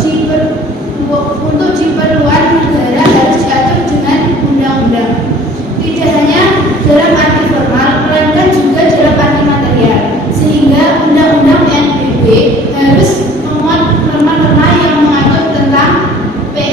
diperluan negara harus diatur dengan undang-undang. Tidak hanya dalam arti formal, melainkan juga dalam arti material, sehingga undang-undang PNBP harus memuat norma-norma yang mengatur tentang PNBP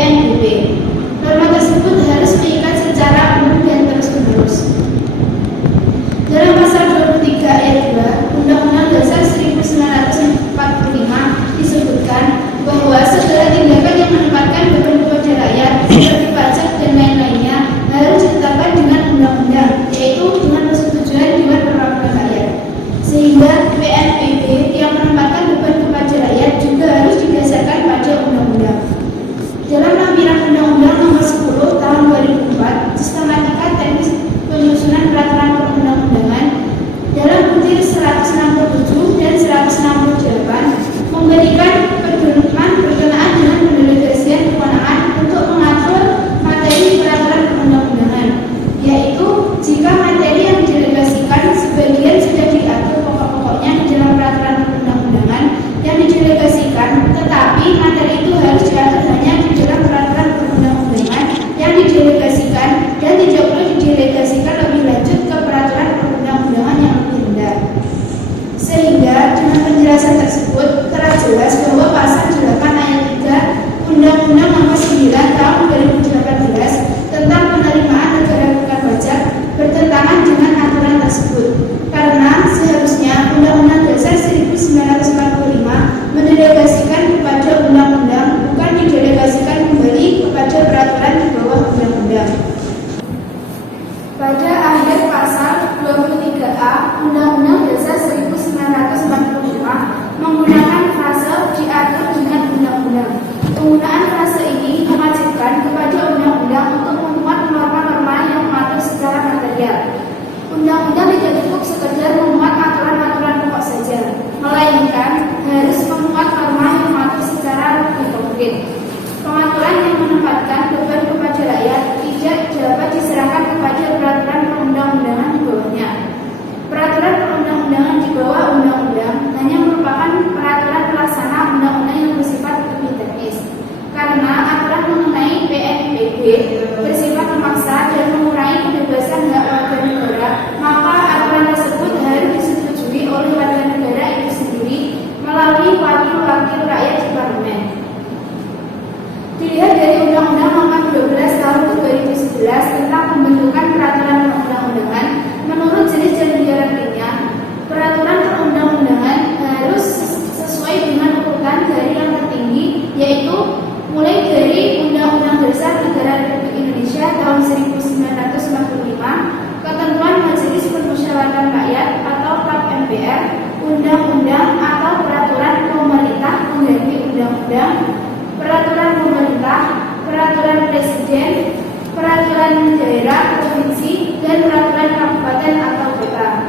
undang-undang, peraturan pemerintah, peraturan presiden, peraturan daerah, provinsi, dan peraturan kabupaten atau kota.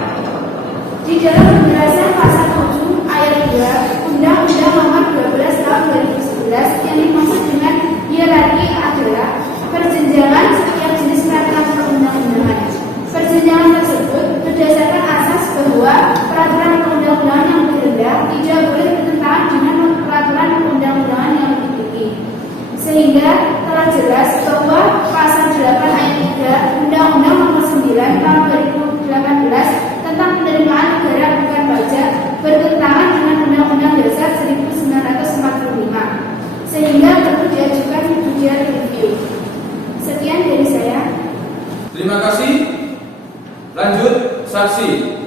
Di dalam penjelasan pasal 7 ayat 2 Undang-Undang Nomor 12 Tahun 2011 yang dimaksud dengan hierarki adalah perjenjangan setiap jenis peraturan perundang-undangan. Perjenjangan tersebut berdasarkan asas bahwa peraturan perundang-undangan yang lebih rendah tidak boleh bertentangan dengan peraturan perundang-undangan yang lebih tinggi. Sehingga telah jelas bahwa pasal 8 ayat 3 Undang-Undang Nomor 9 Tahun 2018 tentang penerimaan negara bukan pajak bertentangan dengan Undang-Undang Dasar 1945, sehingga perlu diajukan judicial review. Sekian dari saya. Terima kasih. Lanjut saksi.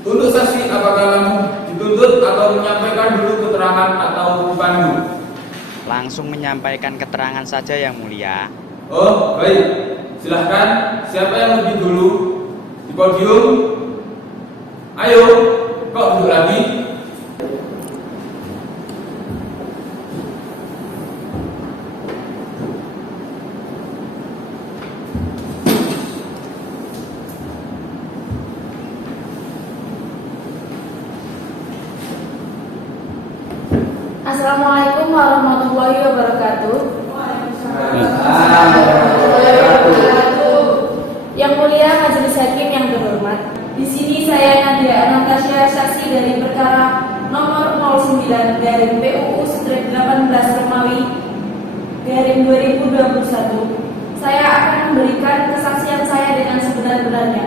Untuk saksi apakah kamu dituntut atau menyampaikan dulu keterangan atau dipandu? Langsung menyampaikan keterangan saja yang mulia. Oh, baik. Silahkan, siapa yang lebih dulu di podium? Ayo, kok duduk lagi? Assalamualaikum warahmatullahi wabarakatuh. Yang mulia Majelis Hakim yang terhormat, di sini saya Nadia Anastasia, saksi dari perkara nomor 09 garing PUU-18 Romawi garing 2021. Saya akan memberikan kesaksian saya dengan sebenar-benarnya.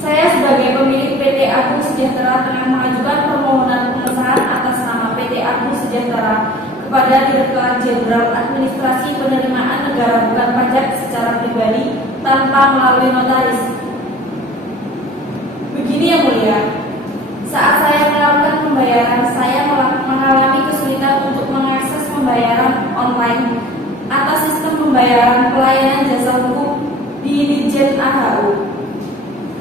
Saya sebagai pemilik PT Agung Sejahtera telah mengajukan permohonan pengesahan atas nama PT Agung Sejahtera kepada Direktorat Jenderal Administrasi Penerimaan Negara Bukan Pajak secara pribadi tanpa melalui notaris. Begini yang mulia, saat saya melakukan pembayaran, saya mengalami kesulitan untuk mengakses pembayaran online atas sistem pembayaran pelayanan jasa hukum di Ditjen AHU.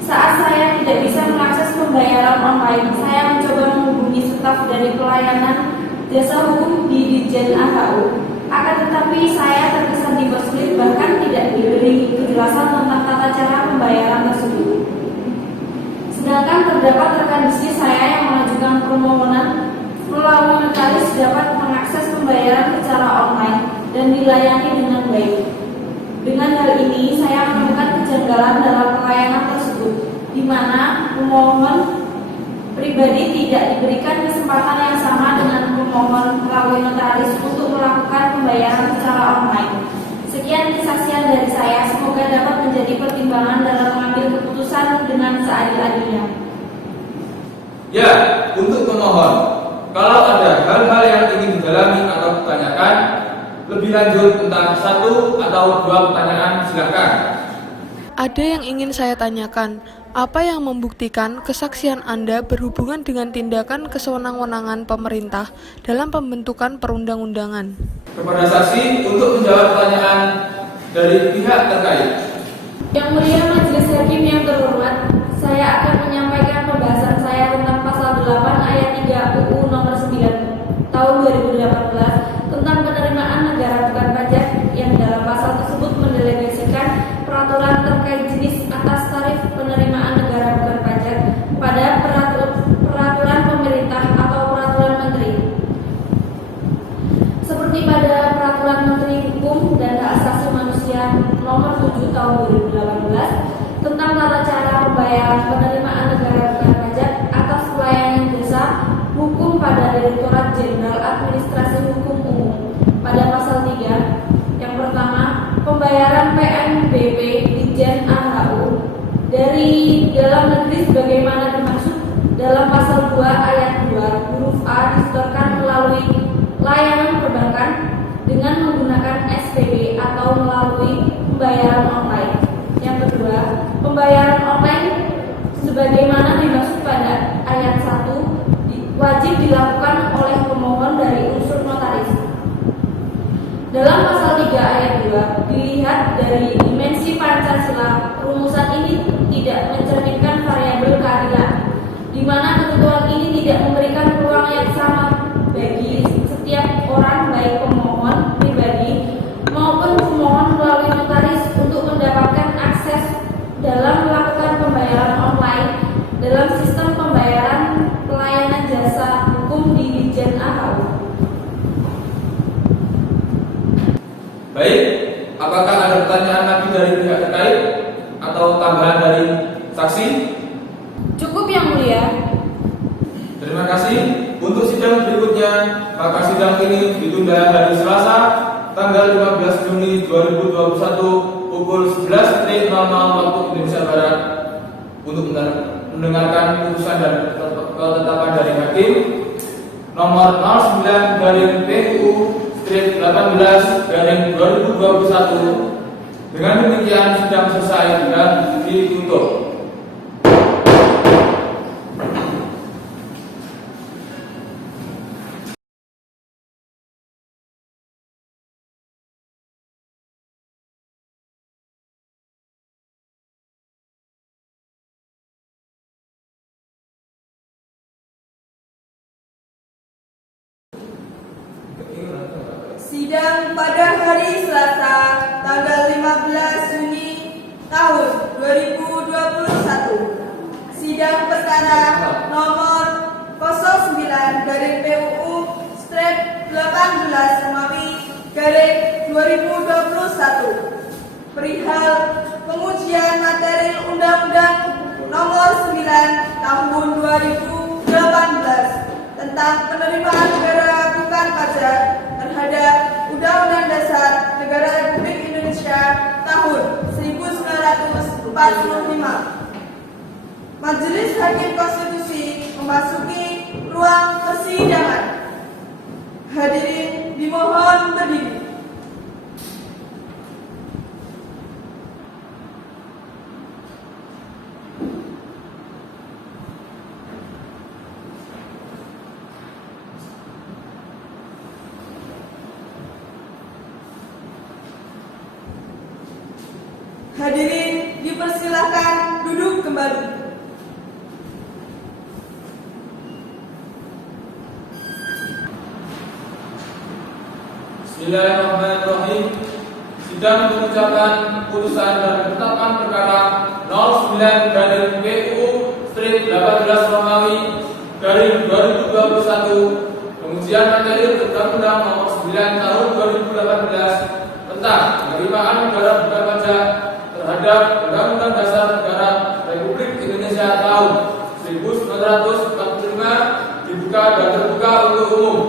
Saat saya tidak bisa mengakses pembayaran online, saya mencoba menghubungi staf dari pelayanan jasa hukum di Ditjen AHU. Akan tetapi saya terkesan dipersulit, bahkan tidak diberi kejelasan tentang tata cara pembayaran tersebut. Sedangkan terdapat rekan bisnis saya yang mengajukan permohonan melalui notaris dapat mengakses pembayaran secara online dan dilayani dengan baik. Dengan hal ini, saya menemukan kejanggalan dalam pelayanan tersebut, di mana pemohon pribadi tidak diberikan kesempatan yang sama dengan pemohon melalui notaris untuk melakukan pembayaran secara online. Sekian kesaksian dari saya, semoga dapat menjadi pertimbangan dalam mengambil keputusan dengan seadil-adilnya. Ya, untuk pemohon, kalau ada hal-hal yang ingin didalami atau ditanyakan lebih lanjut tentang satu atau dua pertanyaan, silakan. Ada yang ingin saya tanyakan, apa yang membuktikan kesaksian Anda berhubungan dengan tindakan kesewenang-wenangan pemerintah dalam pembentukan perundang-undangan? Kepada saksi untuk menjawab pertanyaan dari pihak terkait. Yang mulia Majelis Hakim yang terhormat, saya akan menyampaikan pembahasan saya tentang pasal 8 ayat 3 UU nomor 9 tahun 2018 tentang penerimaan negara bukan pajak, yang dalam pasal tersebut mendelegasikan peraturan terkait jenis atas tarif penerimaan negara bukan pajak pada peraturan pemerintah atau peraturan menteri. Seperti pada peraturan Menteri Hukum dan Hak Asasi Manusia nomor 7 tahun 2018 tentang tata cara pembayaran penerimaan negara bukan pajak atas pelayanan jasa hukum pada Direktorat Jenderal Administrasi Hukum Umum. Pada pasal 3, yang pertama, pembayaran PNBP Ditjen AHU dari dalam negeri sebagaimana dimaksud dalam pasal 2 ayat 2 huruf A disetorkan melalui layanan perbankan dengan menggunakan SPB atau melalui pembayaran online. Yang kedua, pembayaran online sebagaimana dimaksud pada ayat 1 wajib dilakukan oleh pemohon dari unsur notaris. Dalam pasal 3 ayat 2 dilihat dari dimensi Pancasila, rumusan ini tidak mencerminkan variabel keadilan, di mana ketentuan ini tidak memberikan peluang yang sama bagi setiap Baik, apakah ada pertanyaan lagi dari pihak terkait atau tambahan dari saksi? Cukup Yang Mulia. Terima kasih. Untuk sidang berikutnya, maka sidang ini ditunda hari Selasa, tanggal 15 Juni 2021 pukul 11.00 waktu Indonesia Barat untuk mendengarkan putusan dan ketetapan dari hakim nomor 09/PU/18/2021. Dengan demikian sidang selesai dan ditutup. Sidang pada hari Selasa, tanggal 15 Juni tahun 2021. Sidang perkara nomor 09/PUU/18/2021 perihal pengujian materi Undang-Undang nomor 9 tahun 2018 tentang penerimaan negara bukan pajak terhadap Undang-Undang Dasar Negara Republik Indonesia tahun 1945. Majelis Hakim Konstitusi memasuki ruang persidangan. Hadirin dimohon berdiri. Hadirin dipersilakan duduk kembali. Bismillahirrahmanirrahim. Sidang mengucapkan putusan dan penetapan perkara 09/PUU/18/2021 pengujian materi Undang-Undang nomor 9 tahun 2018 tentang penerimaan negara bukan pajak terhadap Undang-Undang Dasar Negara Republik Indonesia tahun 1945 dibuka dan terbuka untuk umum.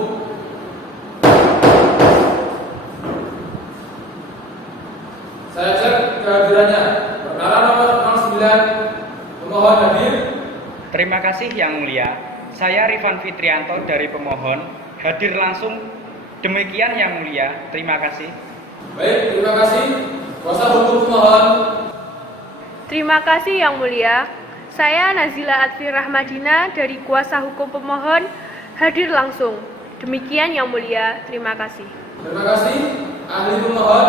Saya cek kehadirannya. Perkara nomor 09, pemohon hadir. Terima kasih Yang Mulia. Saya Rifan Fitrianto dari pemohon hadir langsung. Demikian Yang Mulia. Terima kasih. Baik, terima kasih. Kuasa hukum pemohon. Terima kasih Yang Mulia. Saya Nazila Atfi Rahmadina dari kuasa hukum pemohon hadir langsung. Demikian Yang Mulia. Terima kasih. Terima kasih. Ahli pemohon.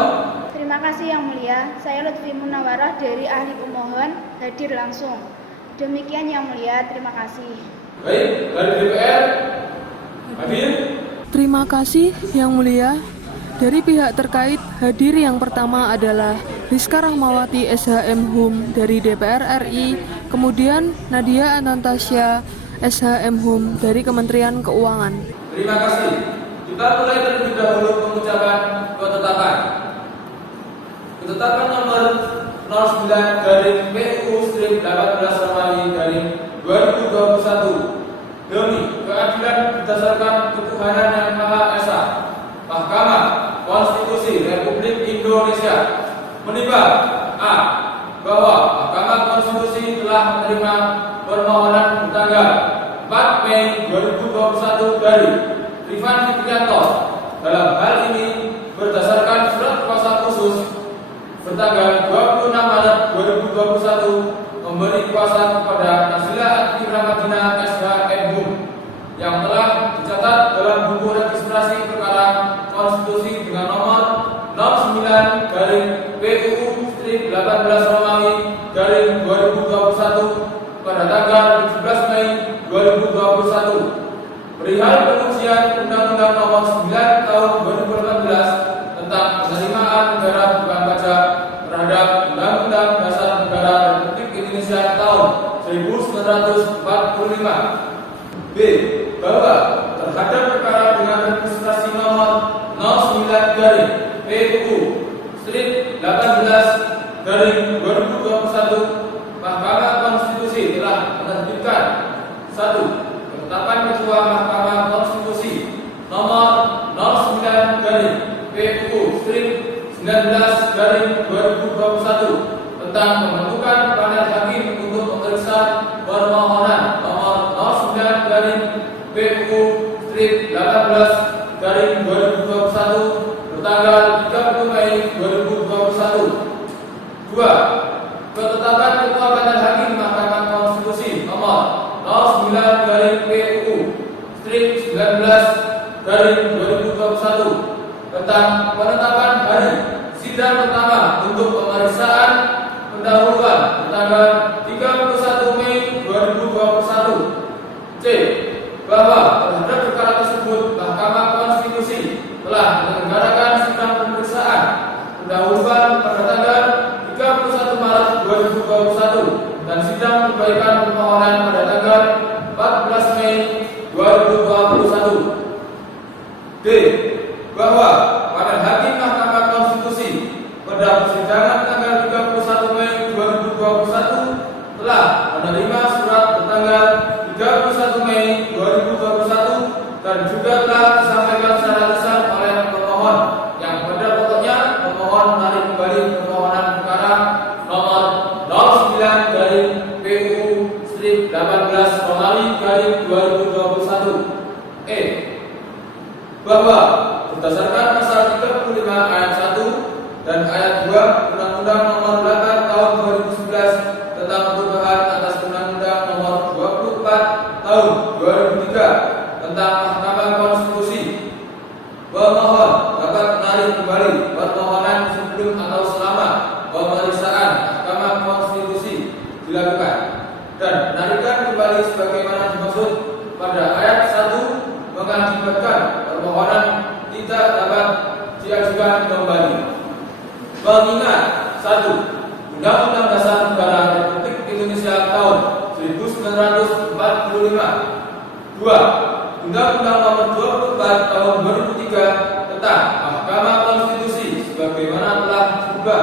Terima kasih Yang Mulia. Saya Lutfi Munawarah dari ahli pemohon hadir langsung. Demikian Yang Mulia. Terima kasih. Baik, dari DPR hadir. Terima kasih Yang Mulia. Dari pihak terkait hadir yang pertama adalah Rizka Rahmawati SHM Hum dari DPR RI, kemudian Nadia Anantasya SHM Hum dari Kementerian Keuangan. Terima kasih. Kita mulai terlebih dahulu pengucapan ketetapan. Ketetapan nomor 09/PUU/18/2021 demi keadilan berdasarkan ketuhanan yang Maha Esa. Mahkamah Konstitusi Republik Indonesia menimbang a. bahwa Mahkamah Konstitusi telah menerima permohonan tanggal 4 Mei 2021 dari Rifan Fitrianto dalam hal ini berdasarkan surat kuasa khusus bertanggal 26 Maret 2021 memberi kuasa kepada Nazila Atfi Rahmadina SHM Hum yang telah dicatat dalam buku registrasi perkara konstitusi dengan nomor 09/PUU/18/2021 pada tanggal 17 Mei 2021 perihal pengujian Undang-Undang nomor 9 tahun 2018 tentang penerimaan negara bukan pajak terhadap Undang-Undang Dasar Negara Republik Indonesia tahun 1945. B. Bahwa terhadap perkara dengan registrasi nomor 09/PUU garing PUU strip 19 garing 2021 tentang pembentukan panel hakim untuk memeriksa permohonan nomor 09 garing PUU strip 18 garing 2021 bertanggal 30 Mei 2021. 2. Ketetapan Ketua Panel Hakim Mahkamah Konstitusi nomor 09 garing PUU strip 19 garing 2021 tentang penetapan hari sidang pertama untuk pemeriksaan pendahuluan tanggal 31 Mei 2021. C. Bahwa terhadap perkara tersebut Mahkamah Konstitusi telah menyelenggarakan sidang pemeriksaan pendahuluan pada tanggal 31 Maret 2021 dan sidang perbaikan permohonan pada tanggal 14 Mei 2021. D. Bahwa panel hakim Mahkamah Konstitusi pada persidangan tanggal 31 Mei 2021 telah menerima surat bertanggal 31 Mei 2021 dan juga telah disampaikan secara lisan oleh pemohon yang pada pokoknya pemohon menarik kembali permohonan perkara nomor 09 garing PUU strip 18 Romawi garing 2021. E. Bahwa berdasarkan pasal 35 ayat 1 dan ayat 2 Undang-Undang Nomor 8 Tahun 2011 tentang perubahan atas Undang-Undang Nomor 24 Tahun 2003 tentang Mahkamah Konstitusi, pemohon dapat menarik kembali permohonan sebelum atau selama pemeriksaan Mahkamah Konstitusi dilakukan, dan penarikan kembali sebagaimana dimaksud pada ayat 1 mengakibatkan permohonan tidak dapat diajukan kembali. Mengingat 1. Undang-Undang Dasar Negara Republik Indonesia tahun 1945. 2. Undang-Undang Nomor 24 tahun 2003 tentang Mahkamah Konstitusi sebagaimana telah diubah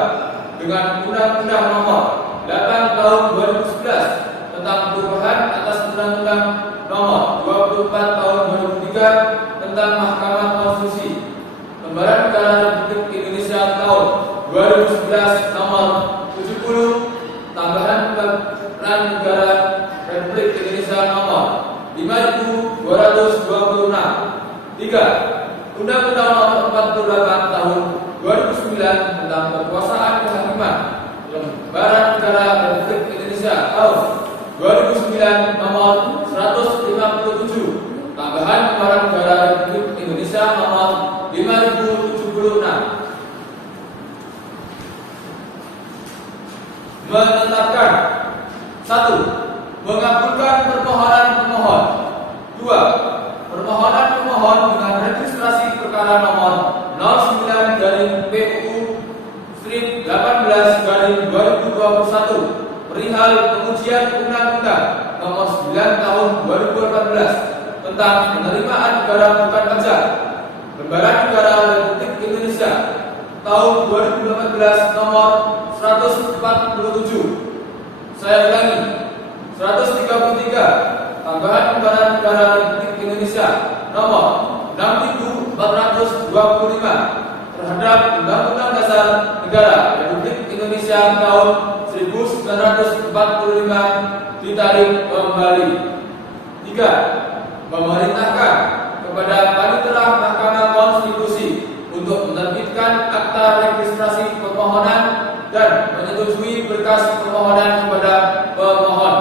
dengan Undang-Undang Nomor 8 tahun 2011 tentang perubahan atas Undang-Undang Nomor 24 tahun 2003 tentang Mahkamah Konstitusi, Lembaran Negara Republik Indonesia tahun 2011 nomor 70, tambahan Lembaran Negara Republik Indonesia nomor 5226. 3. Undang-Undang Nomor 48 tahun 2009 tentang kekuasaan kehakiman, Lembaran Negara Republik Indonesia tahun 2009 nomor 157, tambahan Lembaran Negara Republik Indonesia nomor 5076. Menetapkan 1. Mengabulkan permohonan pemohon. 2. Permohonan pemohon dengan registrasi perkara nomor 09 garing PUU strip 18 garing 2021 perihal pengujian Undang-Undang Nomor 9 Tahun 2018 tentang penerimaan negara bukan pajak, Lembaran Negara Republik Indonesia tahun 2018 nomor 147. Saya ulangi, 133, tambahan Lembaran Negara Republik Indonesia nomor 6425 terhadap Undang-Undang Dasar Negara Republik Indonesia tahun 1945 ditarik kembali. 3. Memerintahkan kepada Panitera Mahkamah Konstitusi untuk menerbitkan akta registrasi permohonan dan menyetujui berkas permohonan kepada pemohon.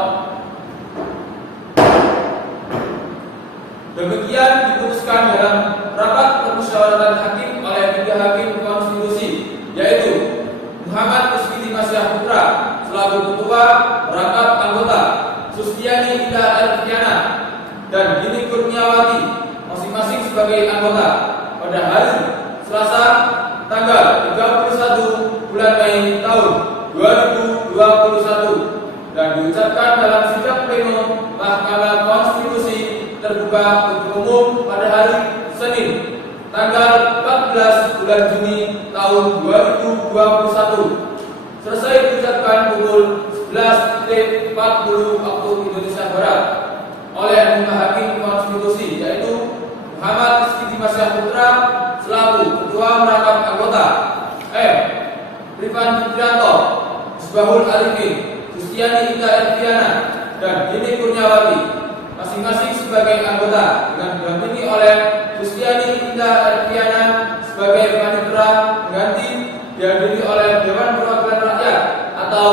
Demikian diputuskan dalam rapat permusyawaratan hakim oleh 3 hakim konstitusi, yaitu Muhammad Rizky Dimasyah Putra selaku ketua, merangkap anggota, Sustiani Ida Elviana dan Dini Kurniawati masing-masing sebagai anggota pada hari Selasa tanggal 31 bulan Mei tahun 2021 dan diucapkan dalam sidang pleno Mahkamah Konstitusi terbuka untuk umum pada hari Senin tanggal 14 bulan Juni tahun 2021 selesai diucapkan pukul 11.40 waktu Indonesia Barat oleh 5 hakim konstitusi, yaitu Muhammad Rizky Dimasyah Putra selaku Ketua Merangkap Anggota M. Rifan Fitrianto, Misbahul Arifin, Sustiani Ida Elviana, dan Dini Kurniawati, masing-masing sebagai anggota dengan didampingi oleh Sustiani Ida Elviana sebagai panitera pengganti, dihadiri oleh Dewan Perwakilan Rakyat atau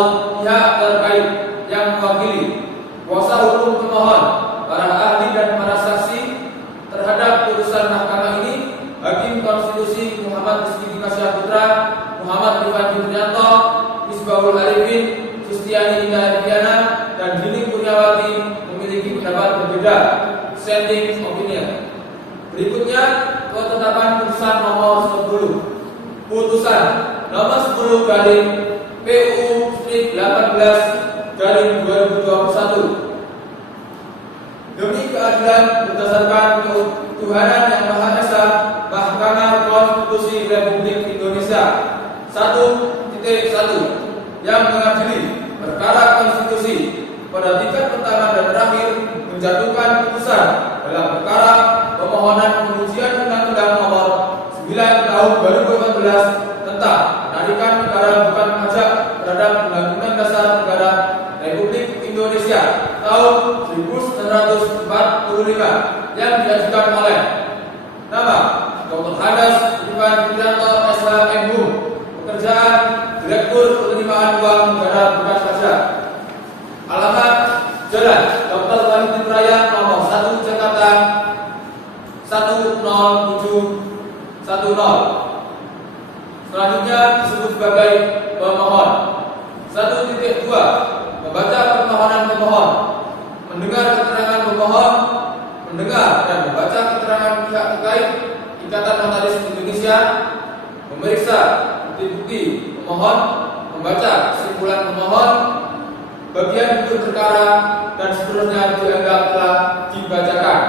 pihak terkait yang mewakili kuasa hukum pemohon, para ahli dan para saksi terhadap putusan mahkamah ini. Hakim Konstitusi Muhammad Rizky Dikasya Putra, Muhammad Rifan Fitrianto, Misbahul Arifin, Sustiani Ida Elviana, dan Dini Kurniawati memiliki pendapat berbeda. Dissenting opinion. Berikutnya ketetapan putusan nomor 10. Putusan nomor 10 garing PUU 18 garing 2021. Demi keadilan berdasarkan ketuhanan yang Maha Esa, Mahkamah Konstitusi Republik Indonesia 1.1 yang mengadili perkara konstitusi pada tingkat pertama dan terakhir menjatuhkan putusan dalam perkara pemohonan pengujian Undang-Undang Nomor 9 Tahun 2014 tentang penarikan negara bukan pajak terhadap Undang-Undang Dasar Negara Republik Indonesia tahun 1945 yang diajukan oleh nama Dr. Hadas Rifan Fitrianto SHMHum, pekerjaan Direktur Penerimaan Uang Negara Bukan Pajak, alamat Jalan Dr. Wahidin Raya nomor 1 Jakarta 10710. Selanjutnya disebut sebagai pemohon. 1.2 membaca permohonan pemohon, mendengar keterangan pemohon, mendengar dan membaca keterangan pihak terkait Ikatan Notaris Indonesia, memeriksa bukti-bukti pemohon, membaca kesimpulan pemohon, bagian hukum perkara, dan seterusnya dianggap telah dibacakan.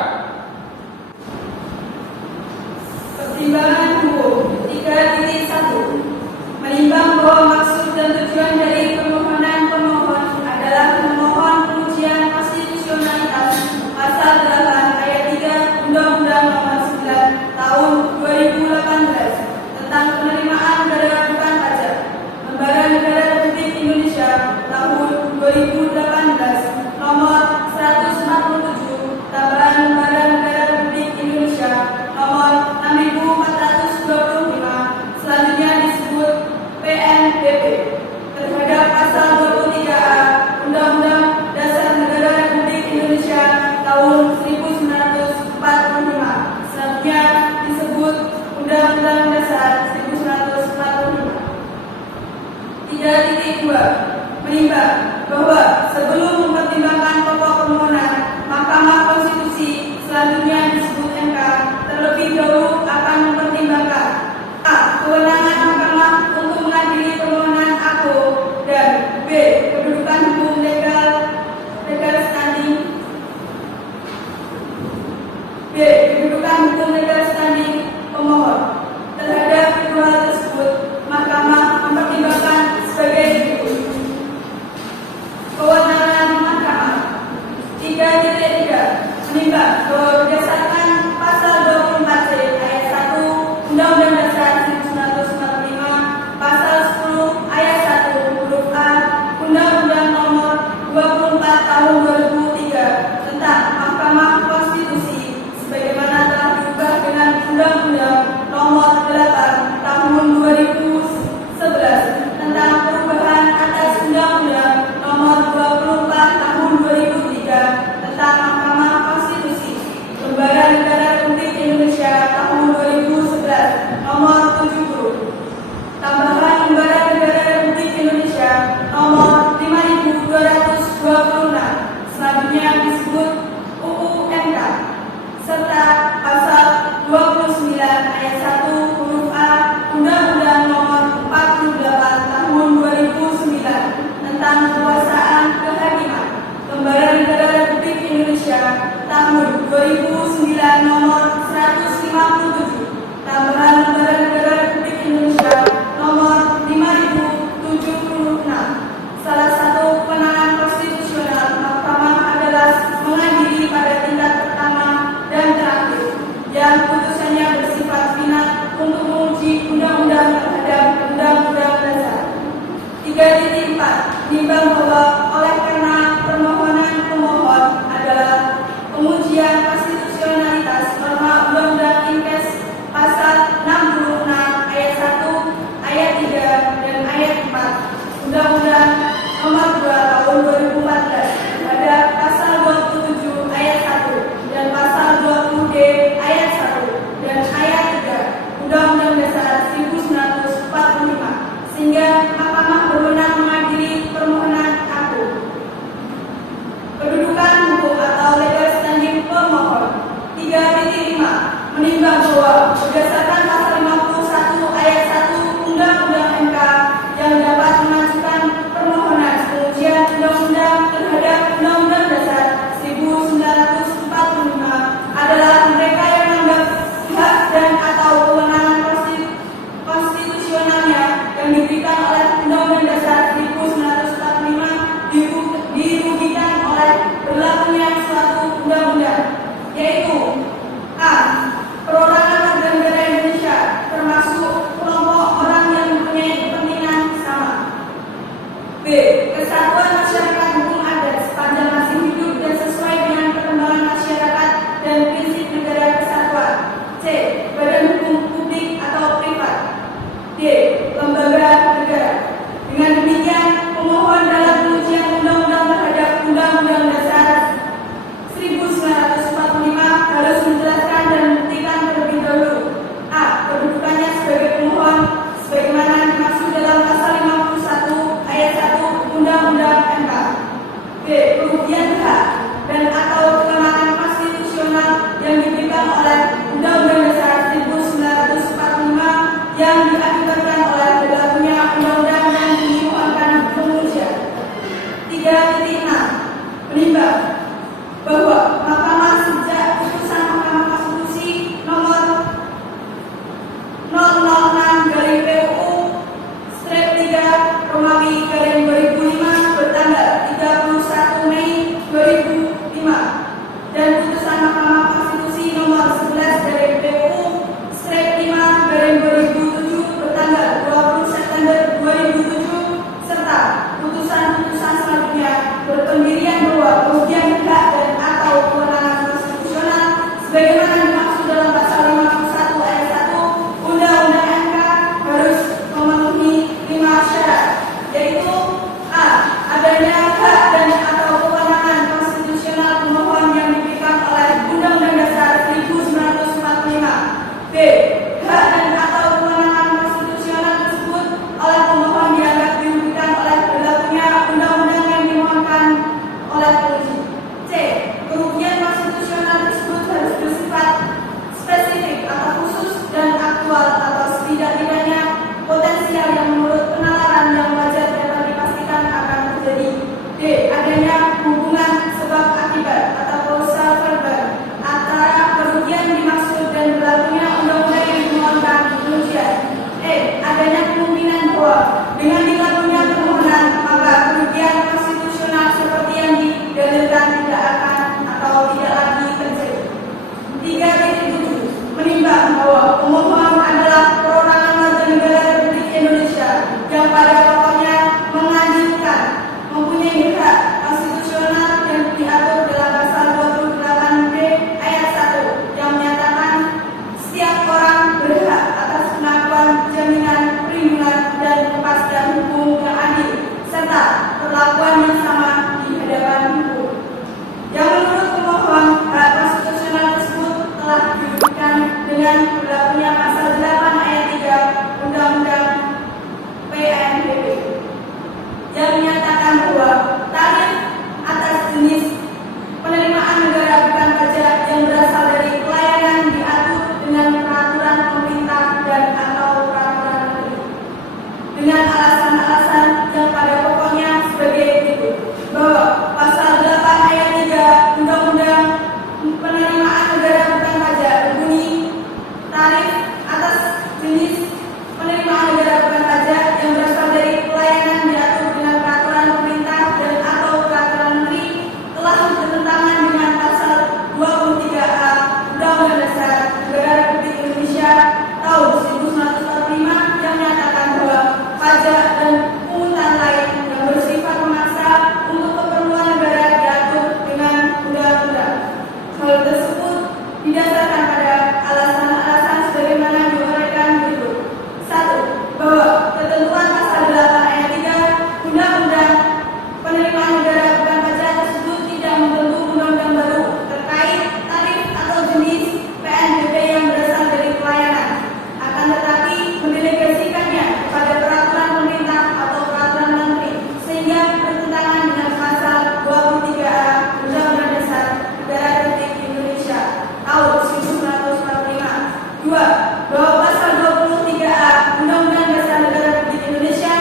Pertimbangan hukum 3.1 menimbang bahwa maksud dan tujuan dari permohonan pemohon adalah memohon pengujian konstitusionalitas pasal 8 ayat 3 Undang-Undang Nomor 9 Tahun 2018 tentang penerimaan negara bukan pajak, Lembaga Negara Republik Indonesia tahun 2018 Nomor 147 tambahan Lembaga Negara Republik Indonesia Nomor 6425 selanjutnya disebut PNBP terhadap pasal 23A Undang-Undang Dasar Negara Republik Indonesia tahun 1945 selanjutnya disebut Undang-Undang Dasar 1945. 3.2 menimbang bahwa sebelum mempertimbangkan pokok permohonan, Mahkamah Konstitusi selanjutnya disebut MK terlebih dahulu akan mempertimbangkan a. kewenangan Mahkamah untuk mengadili permohonan AKO, dan b. kedudukan hukum legal standing pemohon. Terhadap kedua hal tersebut, Mahkamah mempertimbangkan sebagai berikut. Kewenangan Mahkamah 3.3 menimbang bahwa berdasarkan pasal 24C untuk menguji undang-undang terhadap undang-undang dasar. 3.4 menimbang bahwa oleh karena permohonan pemohon adalah pengujian konstitusionalitas norma Undang-Undang Inkes pasal 66 ayat 1, ayat 3 dan ayat 4 Undang-Undang Nomor 2 Tahun 2014 terhadap pasal 27 ayat 1 dan pasal 20D ayat 1 dan ayat 3 Undang-Undang Dasar 1945 sehingga Mahkamah berwenang mengadili permohonan aku. Kedudukan hukum atau legal standing pemohon. 3.5 menimbang bahwa berdasarkan pasal 51 ayat 1 Undang-Undang MK yang dapat mengajukan permohonan pengujian undang-undang terhadap Undang-Undang Dasar 1945 adalah mereka yang menganggap hak dan atau kewenangan konstitusionalnya yang diberikan oleh Undang-Undang Dasar 1945 dirugikan oleh berlakunya suatu undang-undang, yaitu a. perorangan warga negara Indonesia termasuk kelompok orang yang mempunyai kepentingan sama, b. kesatuan masyarakat hukum adat sepanjang masih hidup dan sesuai dengan perkembangan masyarakat dan prinsip negara kesatuan, c. badan hukum publik atau privat, d. lembaga negara. Dengan demikian, pemohon dalam pengujian undang-undang terhadap Undang-Undang Dasar 1945 harus menjelaskan dan membuktikan terlebih dahulu a. kedudukannya sebagai pemohon sebagaimana dimaksud dalam pasal 51 ayat 1 Undang-Undang MK, b. kerugian hak dan atau kewenangan konstitusional yang diberikan oleh Undang-Undang Dasar 1945 yang diakibatkan oleh berlakunya undang-undang yang dimohonkan pengujian. 3.6 menimbang bahwa Mahkamah sejak putusan Mahkamah Konstitusi nomor 006/PUU/3/2005 bertanggal 31 Mei 2005 dan putusan Mahkamah Konstitusi nomor 11/PUU/5/2007 bertanggal 20 September 2007 serta putusan-putusan selanjutnya berpendirian bahwa kerugian hak dan atau kewenangan konstitusional sebagaimana dimaksud dalam pasal 51 ayat 1 Undang-Undang MK harus memenuhi 5 syarat, yaitu a. adanya hak dan atau kewenangan konstitusional pemohon yang diberikan oleh Undang-Undang Dasar 1945, b. hak dan atau kewenangan konstitusional tersebut oleh pemohon dianggap dirugikan oleh berlakunya undang-undang yang dimohonkan oleh penguji, c. kerugian konstitusional tersebut harus bersifat spesifik atau khusus dan aktual atau setidak-tidaknya potensial yang menurut penalaran yang wajar dapat dipastikan akan terjadi, d. adanya hubungan sebab akibat atau causal verbal antara kerugian dimaksud dan berlakunya undang-undang yang dimohonkan pengujian, e. adanya kemungkinan bahwa dengan dilakunya permohonan maka kerugian konstitusional seperti yang didalilkan tidak akan atau tidak lagi terjadi. 3.7 menimbang bahwa pemohon adalah perorangan warga negara Republik Indonesia yang pada pokoknya menganjurkan mempunyai hak konstitusional yang diatur dalam pasal 28B ayat 1 yang menyatakan setiap orang berhak atas pengakuan, jaminan, perlindungan dan kepastian hukum yang adil serta perlakuan yang sama di hadapan hukum. Yang menurut pemohon hak konstitusional tersebut telah diberikan dengan berlakunya pasal 2. Bahwa pasal 23A Undang-Undang Dasar Negara Republik Indonesia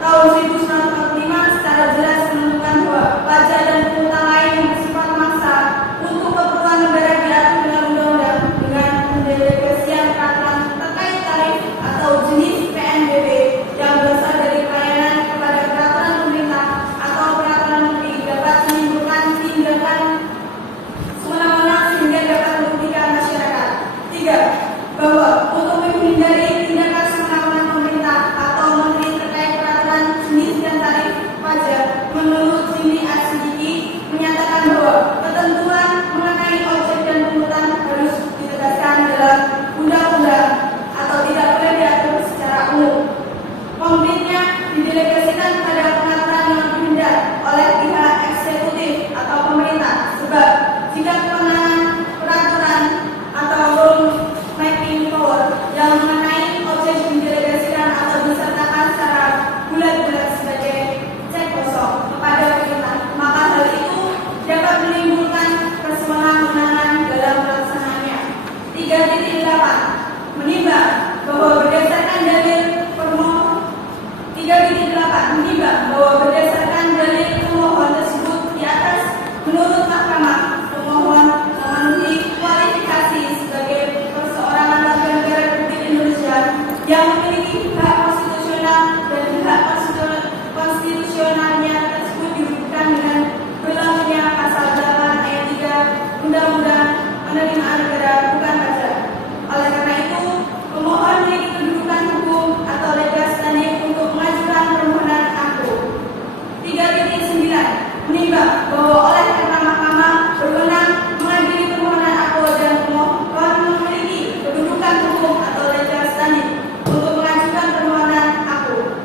tahun 1945 secara jelas menentukan bahwa pajak dan pungutan lain yang bersifat maksa untuk keperluan negara diatur dengan undang-undang dengan pendelegasian peraturan terkait tarif atau jenis PNBP yang berasal dari pelayanan kepada peraturan pemerintah atau peraturan menteri dapat menimbulkan tindakan semena-mena sehingga dapat merugikan masyarakat. 3. Bahwa untuk menghindari tindakan semena-mena pemerintah atau menteri terkait peraturan jenis dan tarif pajak, menurut Jimmy Arsidiki menyatakan bahwa ketentuan mengenai objek dan pungutan harus ditegaskan dalam undang-undang atau tidak boleh diatur secara umum. Konkretnya didelegasikan pada pengaturan yang dihendaki oleh pihak eksekutif atau pemerintah, sebab jika kewenangan peraturan atau rule making power yang mengenai objek didelegasikan atau disertakan secara bulat-bulat sebagai cek kosong kepada pemerintah, maka hal itu dapat menimbulkan kesewenang-wenangan dalam pelaksanaannya. 3.8 menimbang bahwa berdasarkan dalil permohon 3.8 menimbang bahwa berdasarkan dalil pemohon tersebut di atas, menurut mahkamah pemohon memenuhi kualifikasi sebagai perseorangan warga negara Republik Indonesia yang memiliki hak konstitusional dan hak konstitusionalnya tersebut dirugikan dengan berlakunya pasal 8 ayat 3 Undang-Undang Penerimaan Negara Bukan Pajak. Oleh karena itu, pemohon memiliki kedudukan hukum atau legal standing untuk mengajukan permohonan aku. 3.9 menimbang bahwa oleh karena mahkamah berwenang mengadili permohonan aku dan pemohon memiliki kedudukan hukum atau legal standing untuk mengajukan permohonan aku.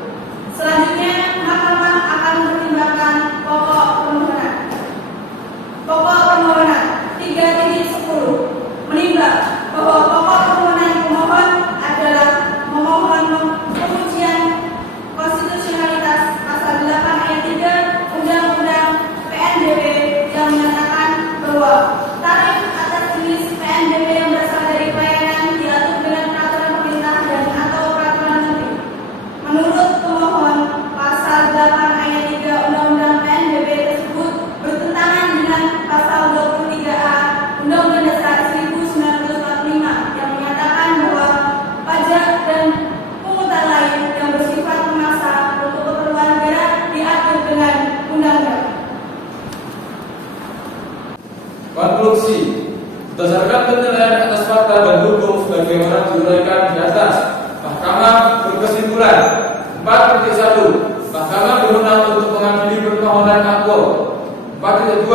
Selanjutnya, mahkamah akan mempertimbangkan pokok permohonan. Pokok permohonan 3.10 menimbang bahwa pokok permohonan pemohon adalah memohon pengujian konstitusionalitas pasal 8 ayat 3 Undang-Undang PNBP yang menyatakan bahwa tarif atas jenis PNBP yang berasal dari pelayanan diatur dengan peraturan pemerintah dan atau peraturan menteri. Menurut pemohon, pasal 8 ayat 3 Undang-Undang PNBP tersebut bertentangan dengan pasal 23A Undang-Undang Dasar 1945 yang menyatakan bahwa pajak dan pungutan lain yang bersifat memaksa untuk keperluan negara diatur dengan undang-undang. Konklusi, berdasarkan penilaian atas fakta dan hukum sebagaimana diuraikan di atas, Mahkamah berkesimpulan 4.1 Mahkamah berwenang untuk mengadili permohonan aku. 4.2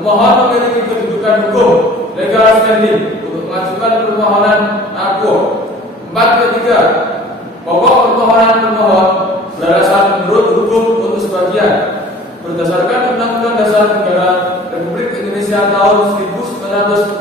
Pemohon memiliki kedudukan hukum legal standing untuk mengajukan permohonan aku. 4.3 Pokok permohonan pemohon beralasan menurut hukum untuk sebagian berdasarkan Undang-Undang Dasar Negara Republik Indonesia tahun 1945,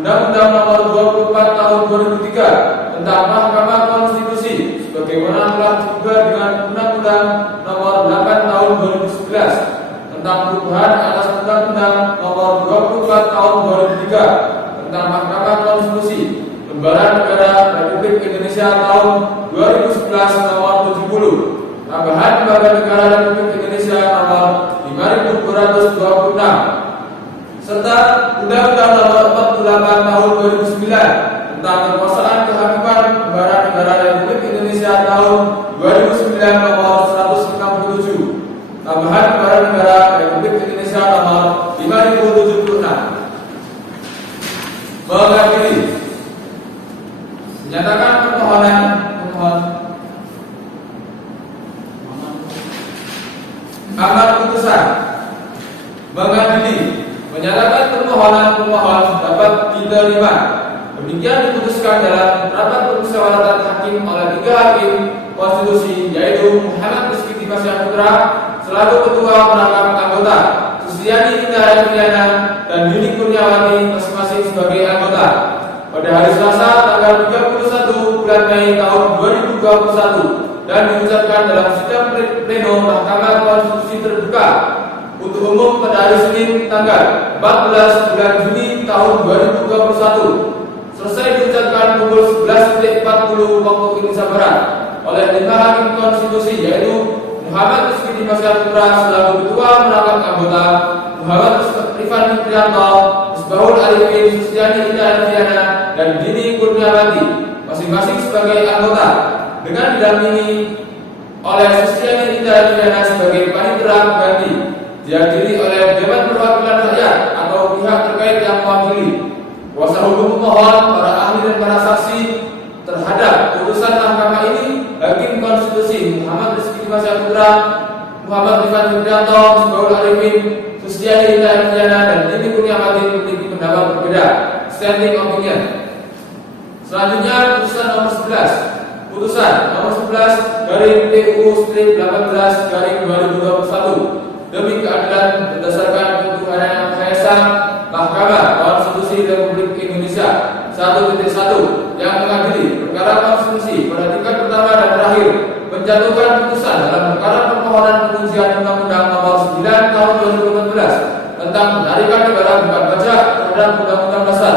Undang-Undang Nomor 24 tahun 2003 tentang Mahkamah Konstitusi sebagaimana telah diubah dengan Undang-Undang Nomor 8 tahun 2011 tentang perubahan atas Undang-Undang Nomor 24 tahun 2003 tentang Mahkamah Konstitusi, Lembaran Negara Republik Indonesia tahun 2011 Nomor 70, tambahan Lembaga Negara Republik Indonesia Nomor 5226, serta Undang-Undang Nomor 48 tahun 2009 tentang kekuasaan kehakiman Lembaran Negara Republik Indonesia tahun 2009 Nomor 167, tambahan Lembaran Negara Republik Indonesia Nomor 5076. Mengadili, menyatakan permohonan pemohon amar putusan. Mengadili, menyatakan permohonan pemohon dapat diterima. Demikian diputuskan dalam rapat permusyawaratan hakim oleh 3 hakim konstitusi, yaitu Muhammad Rizky Dipasya Putra selaku ketua merangkap anggota, Susiani Indah Riyana dan Yuni Kurniawati masing-masing sebagai anggota. Pada hari Selasa tanggal 31 bulan Mei tahun 2021 dan diucapkan dalam sidang pleno Mahkamah Konstitusi terbuka untuk umum pada hari Senin tanggal 14 bulan Juni tahun 2021. selesai diucapkan pukul 11.40 waktu Indonesia Barat oleh 5 hakim konstitusi, yaitu Muhammad Rizky Dimasya Putra selaku Ketua Merangkap Anggota, Muhammad Rifan Fitrianto, Misbahul Arifin, Sustiani Ida Alfiana, dan Dini Kurniawati, masing-masing sebagai anggota, dengan didampingi oleh Sustiani Ida Alfiana sebagai panitera pengganti, dihadiri oleh Dewan Perwakilan Rakyat atau pihak terkait yang mewakili, kuasa hukum pemohon, para ahli dan para saksi terhadap putusan mahkamah ini. Hakim Konstitusi Muhammad Rizky Dimasya Putra, Muhammad Rifan Fitrianto, Misbahul Arifin, Sustiani Ida Alfiana, dan Dini Kurniawati memiliki pendapat berbeda. Standing opinion. Selanjutnya putusan nomor 11. Putusan nomor 11 dari PU/18/2021 demi keadilan berdasarkan ketuhanan yang Maha Esa, Mahkamah Konstitusi Republik Indonesia 1.1 yang mengadili perkara konstitusi pada tingkat pertama dan terakhir menjatuhkan putusan dalam perkara permohonan pengujian Undang-Undang Nomor 9 Tahun 2014 tentang penarikan negara bukan pajak terhadap Undang-Undang Dasar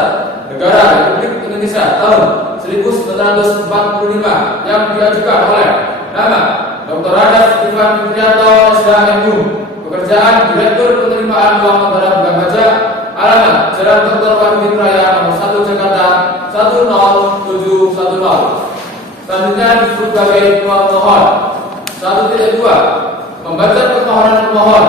Negara Republik Indonesia tahun 1945 yang diajukan oleh nama Dr. Radas Rifan Fitrianto, SHMU, pekerjaan Direktur Penerimaan Uang Negara bukan pajak, alamat Jalan Dr. Wahidin Raya Nomor 1 Jakarta 10710. Selanjutnya disebut sebagai pemohon. 1.2 membaca permohonan pemohon,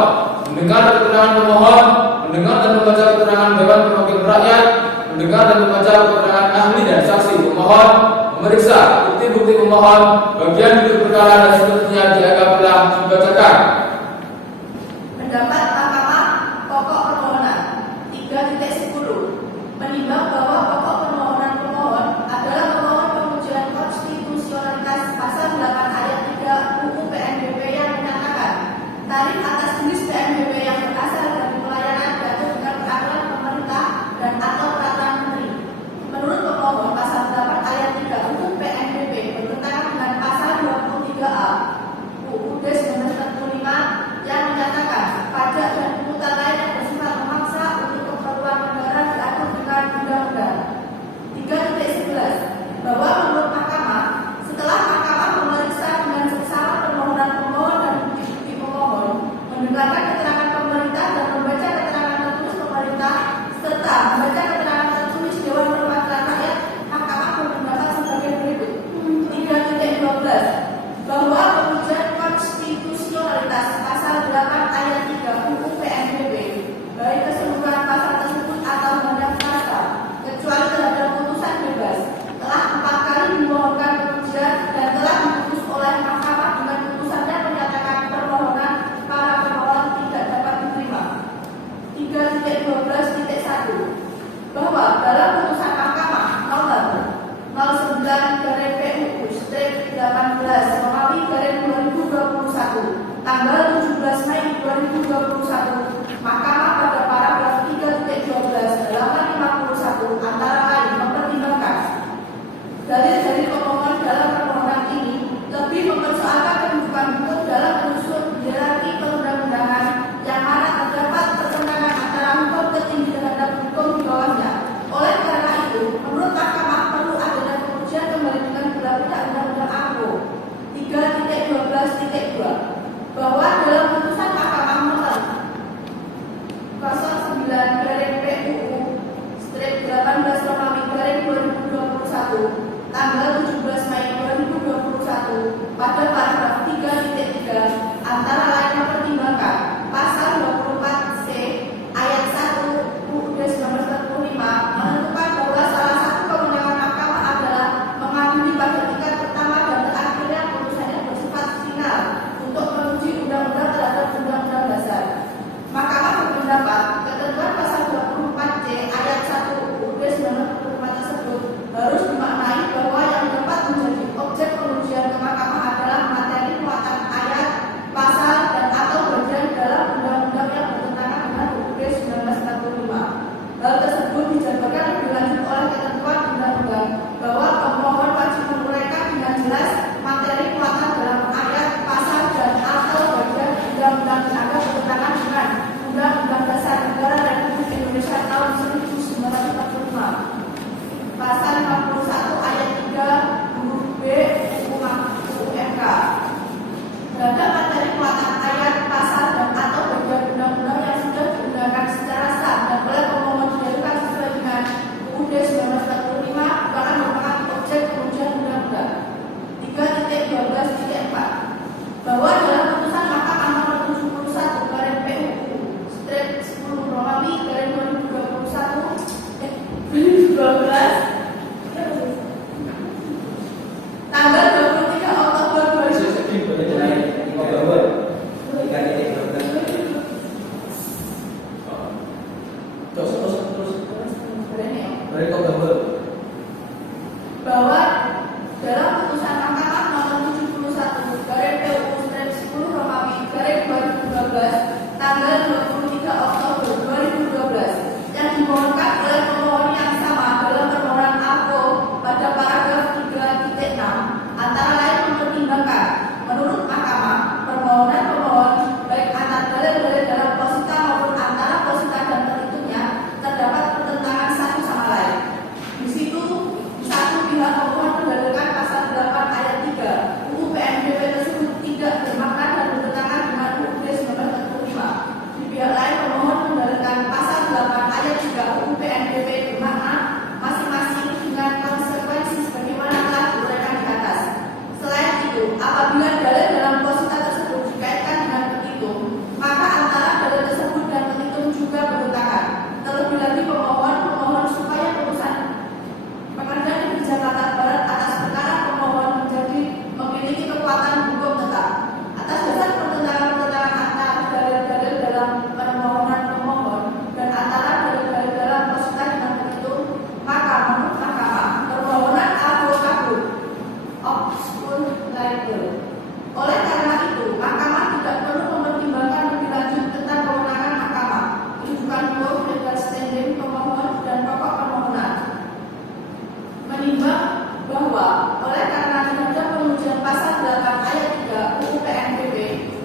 mendengar keterangan pemohon, mendengar dan membaca keterangan Dewan Perwakilan Rakyat, mendengar dan membaca keterangan ahli dan saksi pemohon, memeriksa bukti-bukti pemohon, bagian duduk perkara dan seterusnya dianggap telah dibacakan. Pendapat Mahkamah pokok permohonan 3.10 menimbang bahwa pokok permohonan pemohon adalah pemohon pengujian konstitusionalitas pasal 8 ayat 3 UU PNBP yang menyatakan tarif atas jenis PNBP yang berasal dari pelayanan jatuh dengan peraturan pemerintah dan atau peraturan menteri. Menurut pemohon, pasal 8 ayat 3 UU PNBP bertentangan dengan pasal 23A UUD 1945 yang menyatakan pajak dalam putusan Mahkamah nomor 71 garing PUU 10 Romawi garing 2012 tanggal 23 Oktober 2012 yang dimohonkan oleh pemohon yang sama dalam permohonan APO pada paragraf 3.6 antara lain mempertimbangkan menurut Mahkamah permohonan pemohon baik antara dalil-dalil dalam posita maupun antara posita dan petitumnya terdapat pertentangan satu sama lain. Di situ satu pihak pemohon mendalilkan pasal 8 ayat 3 UU PNBP tersebut tidak bermakna dan bertentangan dengan UUD 1945. Di pihak lain pemohon mendalilkan pasal 8 ayat 3 UU PNBP bermakna masing-masing dengan konsekuensi sebagaimana telah diuraikan di atas. Selain itu, apabila dalil dalam posita tersebut dikaitkan dengan petitum, maka antara dalil tersebut dan petitum juga bertentangan. Terlebih lagi pemohon supaya putusan Pengadilan Negeri Jakarta Barat atas perkara pemohon memiliki kekuatan hukum tetap. Atas dasar pertentangan antara dalil-dalil dalam permohonan pemohon dan antara dalil-dalil dalam posita dengan petitum, maka menurut Mahkamah permohonan kabur obscur legal. Oleh karena itu, Mahkamah tidak perlu mempertimbangkan lebih lanjut tentang kewenangan Mahkamah, rujukan hukum, legal standing pemohon dan pokok permohonan. Menimbang bahwa oleh karena ada pengujian pasal 8 ayat 3 UU PNBP,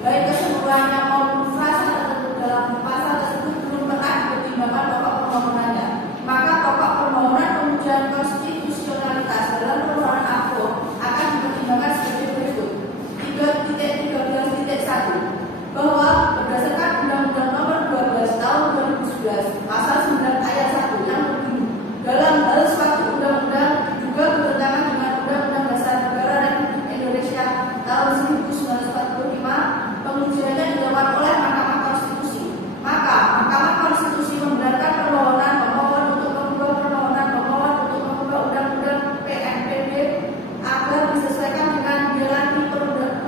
baik keseluruhannya maupun frasa tertentu dalam pasal tersebut belum pernah dipertimbangkan pokok permohonannya, maka pokok permohonan pengujian konstitusionalitas dalam permohonan APO akan dipertimbangkan sebagai berikut. 3.13.1 bahwa berdasarkan Undang-Undang Nomor 12 Tahun 2011 Pasal 9 Ayat 1 yang berbunyi dalam hal suatu undang-undang juga bertentangan dengan Undang-Undang Dasar Negara Republik Indonesia tahun 1945, pengujiannya dilakukan oleh Mahkamah Konstitusi. Maka Mahkamah Konstitusi membenarkan permohonan pemohon untuk mengubah permohonan pemohon untuk mengubah Undang-Undang PNBP agar disesuaikan dengan jalan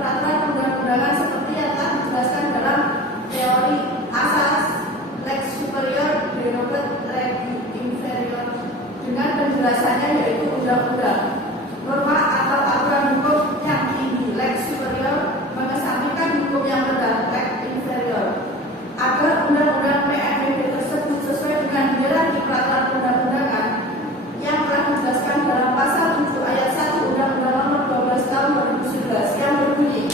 peraturan undang-undangan seperti yang telah dijelaskan dalam teori asas lex superior derogat lex inferior dengan penjelasannya yaitu undang-undang, norma atau aturan hukum yang tinggi lex superior mengesampingkan hukum yang rendah lex inferior agar undang-undang PNBP tersebut sesuai dengan jalan di peraturan undang-undangan yang telah dijelaskan dalam pasal 7 ayat 1 Undang-Undang Nomor 12 Tahun 2011 yang berbunyi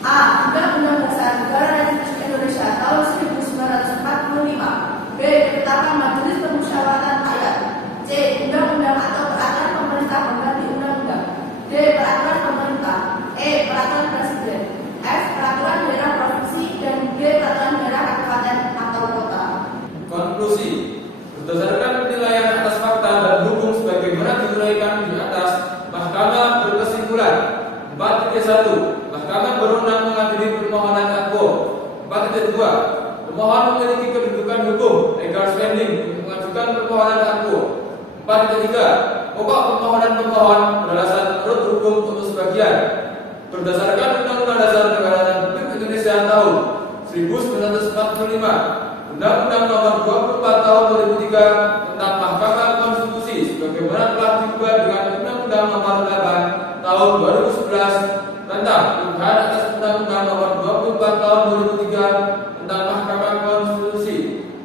A. Undang-Undang Dasar Negara Republik Indonesia tahun 1945. B. Ketetapan Majelis Permusyawaratan Rakyat. C. Undang-undang atau peraturan pemerintah pengganti undang-undang. D. Peraturan pemerintah. E. Peraturan presiden. F. Peraturan daerah provinsi dan G. Peraturan daerah kabupaten atau kota. Konklusi. Berdasarkan penilaian atas fakta dan hukum sebagaimana diuraikan di atas, Mahkamah berkesimpulan 4.1 Mahkamah berwenang mengadili permohonan APO. 4.2 Pemohon memiliki kedudukan hukum legal standing untuk mengajukan permohonan APO. 4.3 Pokok permohonan pemohon beralasan menurut hukum untuk sebagian berdasarkan Undang-Undang Dasar Negara Republik Indonesia tahun 1945, Undang-Undang Nomor 24 Tahun 2003 tentang Mahkamah Konstitusi sebagaimana telah diubah dengan Undang-Undang Nomor 8 Tahun 2011 tentang perubahan atas Undang-Undang Nomor 24 Tahun 2003 tentang Mahkamah Konstitusi,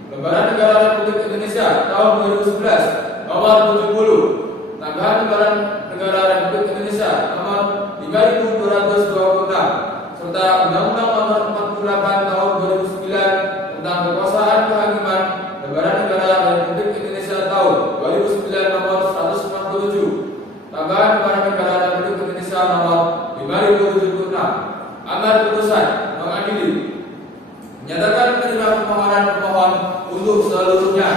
Lembaran Negara Republik Indonesia tahun 2011 Nomor 70, tambahan Lembaran Negara Republik Indonesia Nomor 5226 serta Undang-Undang Nomor 48 Tahun 2009 tentang kekuasaan kehakiman, Lembaran Negara Republik Indonesia tahun 2009 Nomor 147, tambahan Lembaran Negara Republik Indonesia Nomor 5076. Amar putusan mengadili menyatakan menerima permohonan pemohon untuk seluruhnya.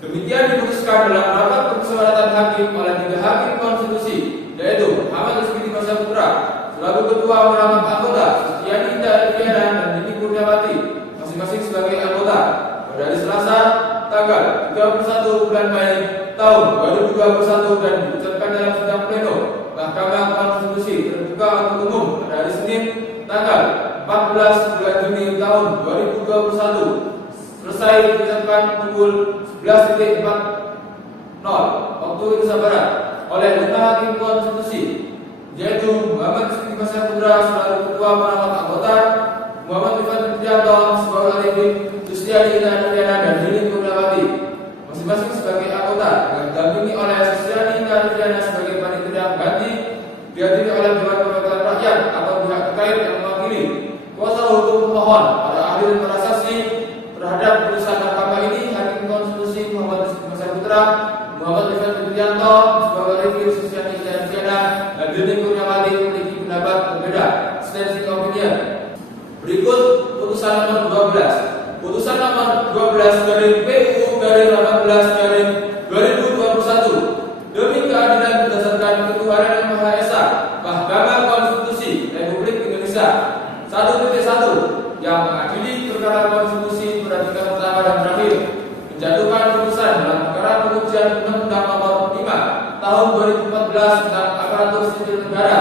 Demikian diputuskan dalam rapat permusyawaratan hakim oleh 3 hakim konstitusi, yaitu Muhammad Rizky Dimasya Putra selaku Ketua Mahkamah Anggota, Sustiani Indra dan Nini Kurniawati masing-masing sebagai anggota pada hari Selasa tanggal 31 bulan Mei tahun 2021 dan diucapkan dalam sidang pleno Mahkamah Konstitusi terbuka untuk umum pada hari Senin tanggal 14 bulan Juni tahun 2021 selesai diucapkan pukul 11.45 Waktu Indonesia Barat oleh 5 hakim konstitusi, yaitu Muhammad Rizky Putra selaku Ketua Pengawas Anggota, Muhammad Rifan Fitrianto sebagai ahli, Sustiani Indriana dan Lili Kurniawati masing-masing sebagai anggota, dan didampingi oleh Sustiani Indriana sebagai panitia pengganti, dihadiri oleh Dewan Perwakilan Rakyat atau pihak terkait yang mewakili kuasa hukum pemohon pada ahli dan para saksi terhadap putusan mahkamah ini. Hakim konstitusi Muhammad Rizky Putra, Muhammad Rifan Fitrianto sebagai review, Sustiani Indriana dan Lili Kurniawati memiliki pendapat berbeda. Standing opinion. Berikut putusan nomor 12. Putusan nomor 12 dari PUU dari 18 dari 2021 demi keadilan berdasarkan ketuhanan yang Maha Esa, Mahkamah Konstitusi Republik Indonesia 1.1 yang mengadili perkara konstitusi pada tingkat pertama dan terakhir menjatuhkan putusan dalam perkara pengujian Undang-Undang Nomor 5 Tahun 2014 tentang aparatur sipil negara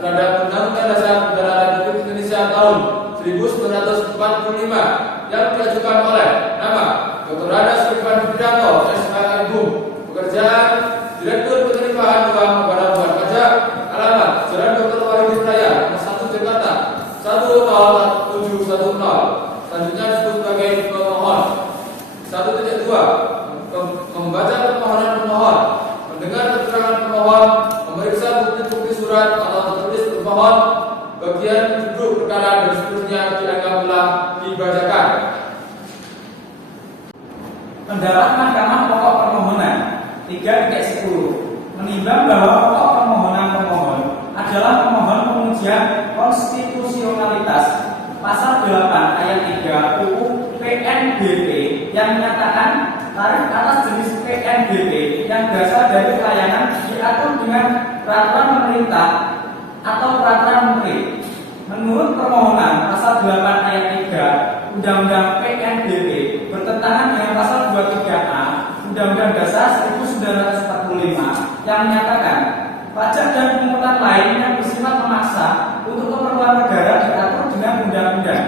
terhadap Undang-Undang Dasar Negara Republik Indonesia tahun 1945 yang diajukan oleh nama Dr. Andes Rifan Fitrianto, SHM, pekerjaan Direktur Penerimaan Uang kepada Bukan Pajak, alamat Jalan Dr. Wahidin Raya, Nomor 1 Jakarta 10710. Selanjutnya disebut sebagai pemohon. 1.2 membaca permohonan pemohon, mendengar keterangan pemohon, memeriksa bukti-bukti surat atau tertulis pemohon, bagian duduk perkara dan seterusnya dianggap telah dibacakan. Pendapat Mahkamah Pokok Permohonan 3.10 menimbang bahwa pokok permohonan pemohon adalah pemohon pengujian konstitusionalitas pasal 8 ayat 3 UU PNBP yang menyatakan tarif atas jenis PNBP yang berasal dari pelayanan diatur dengan peraturan pemerintah atau peraturan menteri. Menurut permohonan pasal 8 ayat 3 Undang-Undang PNBP bertentangan dengan pasal 23A Undang-Undang Dasar 1945 yang menyatakan pajak dan pungutan lain yang bersifat memaksa untuk keperluan negara diatur dengan undang-undang.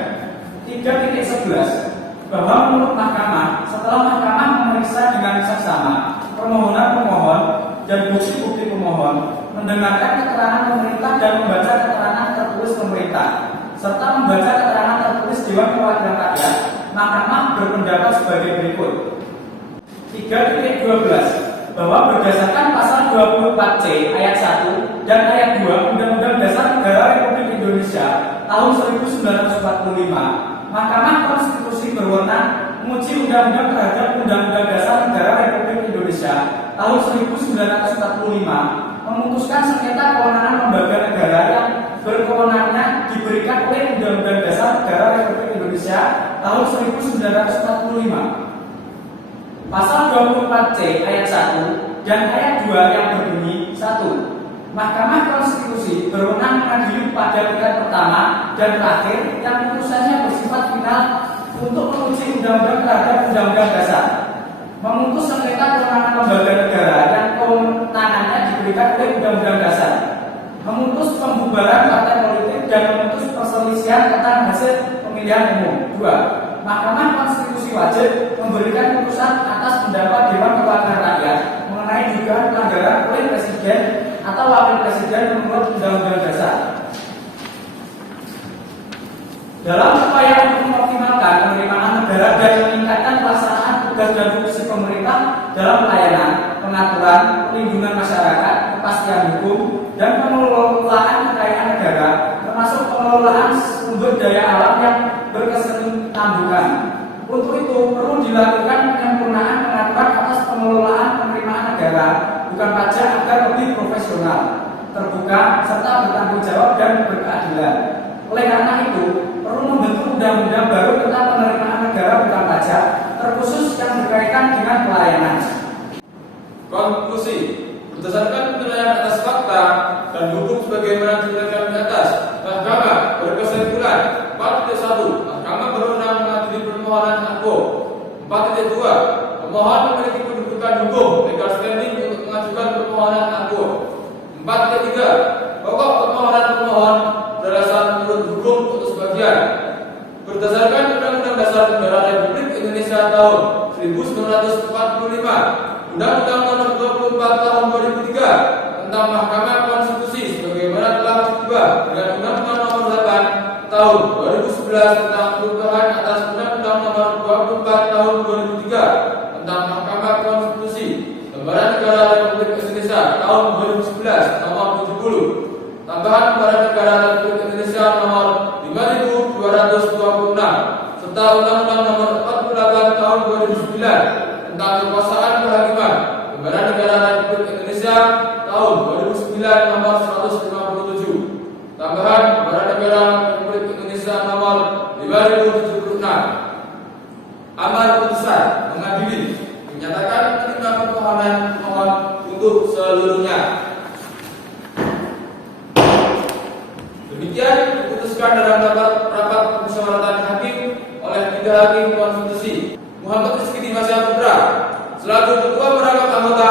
3.11 bahwa menurut mahkamah, setelah mahkamah memeriksa dengan seksama permohonan pemohon dan bukti-bukti pemohon, mendengarkan keterangan pemerintah dan membaca keterangan tertulis pemerintah, serta membaca keterangan tertulis Dewan Perwakilan Rakyat, mahkamah berpendapat sebagai berikut. 3.12 bahwa berdasarkan pasal 24C ayat 1 dan ayat 2 Undang-Undang Dasar Negara Republik Indonesia tahun 1945, Mahkamah Konstitusi berwenang menguji undang-undang terhadap Undang-Undang Dasar Negara Republik Indonesia tahun 1945, memutuskan sengketa kewenangan lembaga negara yang berkewenangan diberikan oleh Undang-Undang Dasar Negara Republik Indonesia tahun 1945. Pasal 24C ayat 1 dan ayat 2 yang berbunyi 1. Mahkamah Konstitusi berwenang mengadili pada tingkat pertama dan terakhir yang putusannya bersifat final untuk menguji undang-undang terhadap Undang-Undang Dasar, memutus sengketa kewenangan lembaga negara yang kewenangannya diberikan oleh Undang-Undang Dasar, memutus pembubaran partai politik dan memutus perselisihan tentang hasil pemilihan umum. 2. Mahkamah Konstitusi wajib memberikan putusan atas pendapat Dewan Perwakilan Rakyat mengenai dugaan pelanggaran oleh Presiden atau Wakil Presiden menurut Undang-Undang Dasar. Dalam upaya untuk mengoptimalkan penerimaan negara dan meningkatkan pelaksanaan tugas dan fungsi pemerintah dalam pelayanan, pengaturan, perlindungan masyarakat, kepastian hukum, dan pengelolaan kekayaan negara, termasuk pengelolaan sumber daya alam yang berkesinambungan. Untuk itu perlu dilakukan penyempurnaan pengaturan atas pengelolaan penerimaan negara bukan pajak agar lebih profesional, terbuka, serta bertanggung jawab dan berkeadilan. Oleh karena itu, perlu membentuk undang-undang baru tentang penerimaan negara bukan pajak, terkhusus yang berkaitan dengan pelayanan. Konklusi, berdasarkan penilaian atas fakta dan hukum sebagaimana diuraikan di atas, Mahkamah berkesimpulan 4.1 Mahkamah berwenang mengadili permohonan aku. 4.2 Pemohon memiliki kedudukan hukum legal standing untuk mengajukan permohonan aku. 4.3 Pokok permohonan pemohon berdasarkan menurut hukum untuk sebagian berdasarkan Undang-Undang Dasar Negara Republik Indonesia tahun 1945 Undang-Undang Nomor 24 Tahun 2003 tentang Mahkamah Konstitusi sebagaimana telah diubah dengan Undang-Undang Nomor 8 Tahun 2011 tentang perubahan atas Undang-Undang Nomor 24 Tahun 2003 tentang Mahkamah Konstitusi Lembaran Negara Republik Indonesia Tahun 2011 Nomor 70, tambahan Lembaran Negara Republik Indonesia Nomor 5226 serta Undang-Undang Nomor 48 Tahun 2009 tentang kekuasaan kehakiman, Lembaran Negara Republik Indonesia Tahun 2009 Nomor 157, tambahan Lembaran Negara Republik Indonesia Nomor 5076. Amar putusan mengadili menyatakan menerima permohonan pemohon untuk seluruhnya. Demikian diputuskan dalam rapat musyawaratan hakim oleh 3 hakim konstitusi. Muhammad Rizky Dimasya Putra selaku Ketua Merangkap Anggota,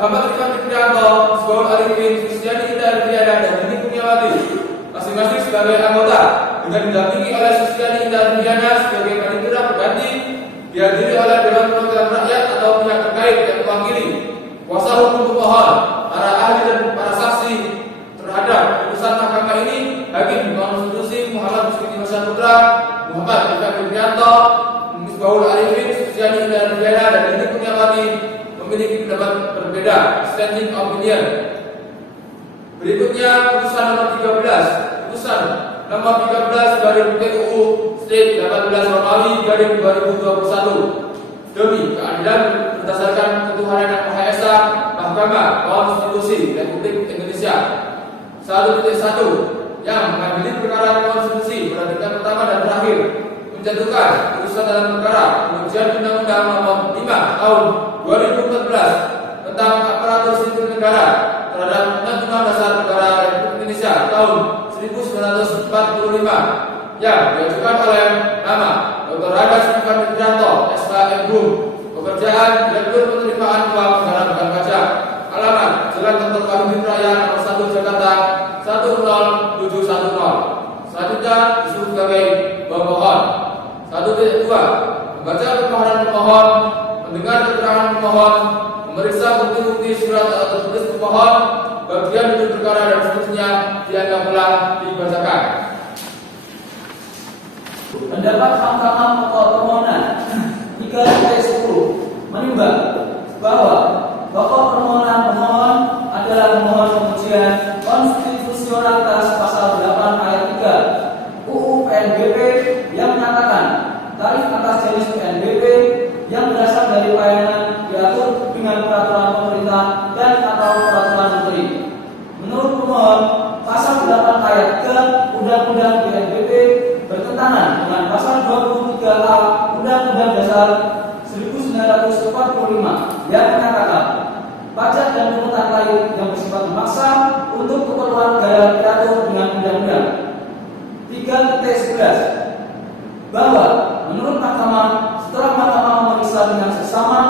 Muhammad Rifan Fitrianto, Misbahul Arifin, Susiani Indah Riana, dan Dini Kurniawati masing-masing sebagai anggota dengan didampingi oleh Susiani Indah Riana sebagai panitia pengganti, dihadiri oleh Dewan Perwakilan Rakyat atau pihak terkait yang mewakili kuasa hukum pemohon, para ahli dan para saksi terhadap putusan mahkamah ini. Hakim Konstitusi Muhammad Rizky Dimasya Putra, Muhammad Rifan Fitrianto, Misbahul Arifin, Susiani Indah Riana, dan Dini Kurniawati memiliki pendapat berbeda, dissenting opinion. Berikutnya putusan nomor 13. Putusan nomor 13 dari PUU State 18 Romawi garing 2021 demi keadilan berdasarkan ketuhanan yang Maha Esa, Mahkamah Konstitusi Republik Indonesia 1.1 yang mengadili perkara konstitusi pada tingkat pertama dan terakhir menjatuhkan putusan dalam perkara pengujian Undang-Undang Nomor 5 Tahun 2014 tentang aparatur sipil negara terhadap Undang-Undang Dasar Negara Republik Indonesia Tahun 1945 yang diajukan oleh nama Dr. Hadas Rifan Fitrianto, SHM, pekerjaan Direktur Penerimaan Uang Negara Bukan Pajak, alamat Jalan Dr. Karumin Raya Nomor 1 Jakarta 10710. Selanjutnya disebut sebagai pemohon. 1.2. Membaca permohonan pemohon, mendengar keterangan pemohon, memeriksa bukti-bukti surat atau tertulis pemohon, bagian duduk perkara dan seterusnya dianggap telah dibacakan. Pendapat Mahkamah Pokok Permohonan 3.10 menimbang bahwa pokok permohonan pemohon adalah pemohon pengujian konstitusionalitas pasal 8 ayat 3 UU PNBP yang menyatakan tarif atas jenis PNBP yang berasal dari pelayanan diatur dengan peraturan pemerintah dan atau peraturan menteri. Menurut pemohon, pasal 8 ayat 3 Undang-Undang PNBP bertentangan dengan pasal 23A Undang-Undang Dasar 1945 yang menyatakan pajak dan pungutan lain yang bersifat memaksa untuk keperluan negara diatur dengan undang-undang. 3.11 bahwa menurut Mahkamah, setelah Mahkamah memeriksa dengan seksama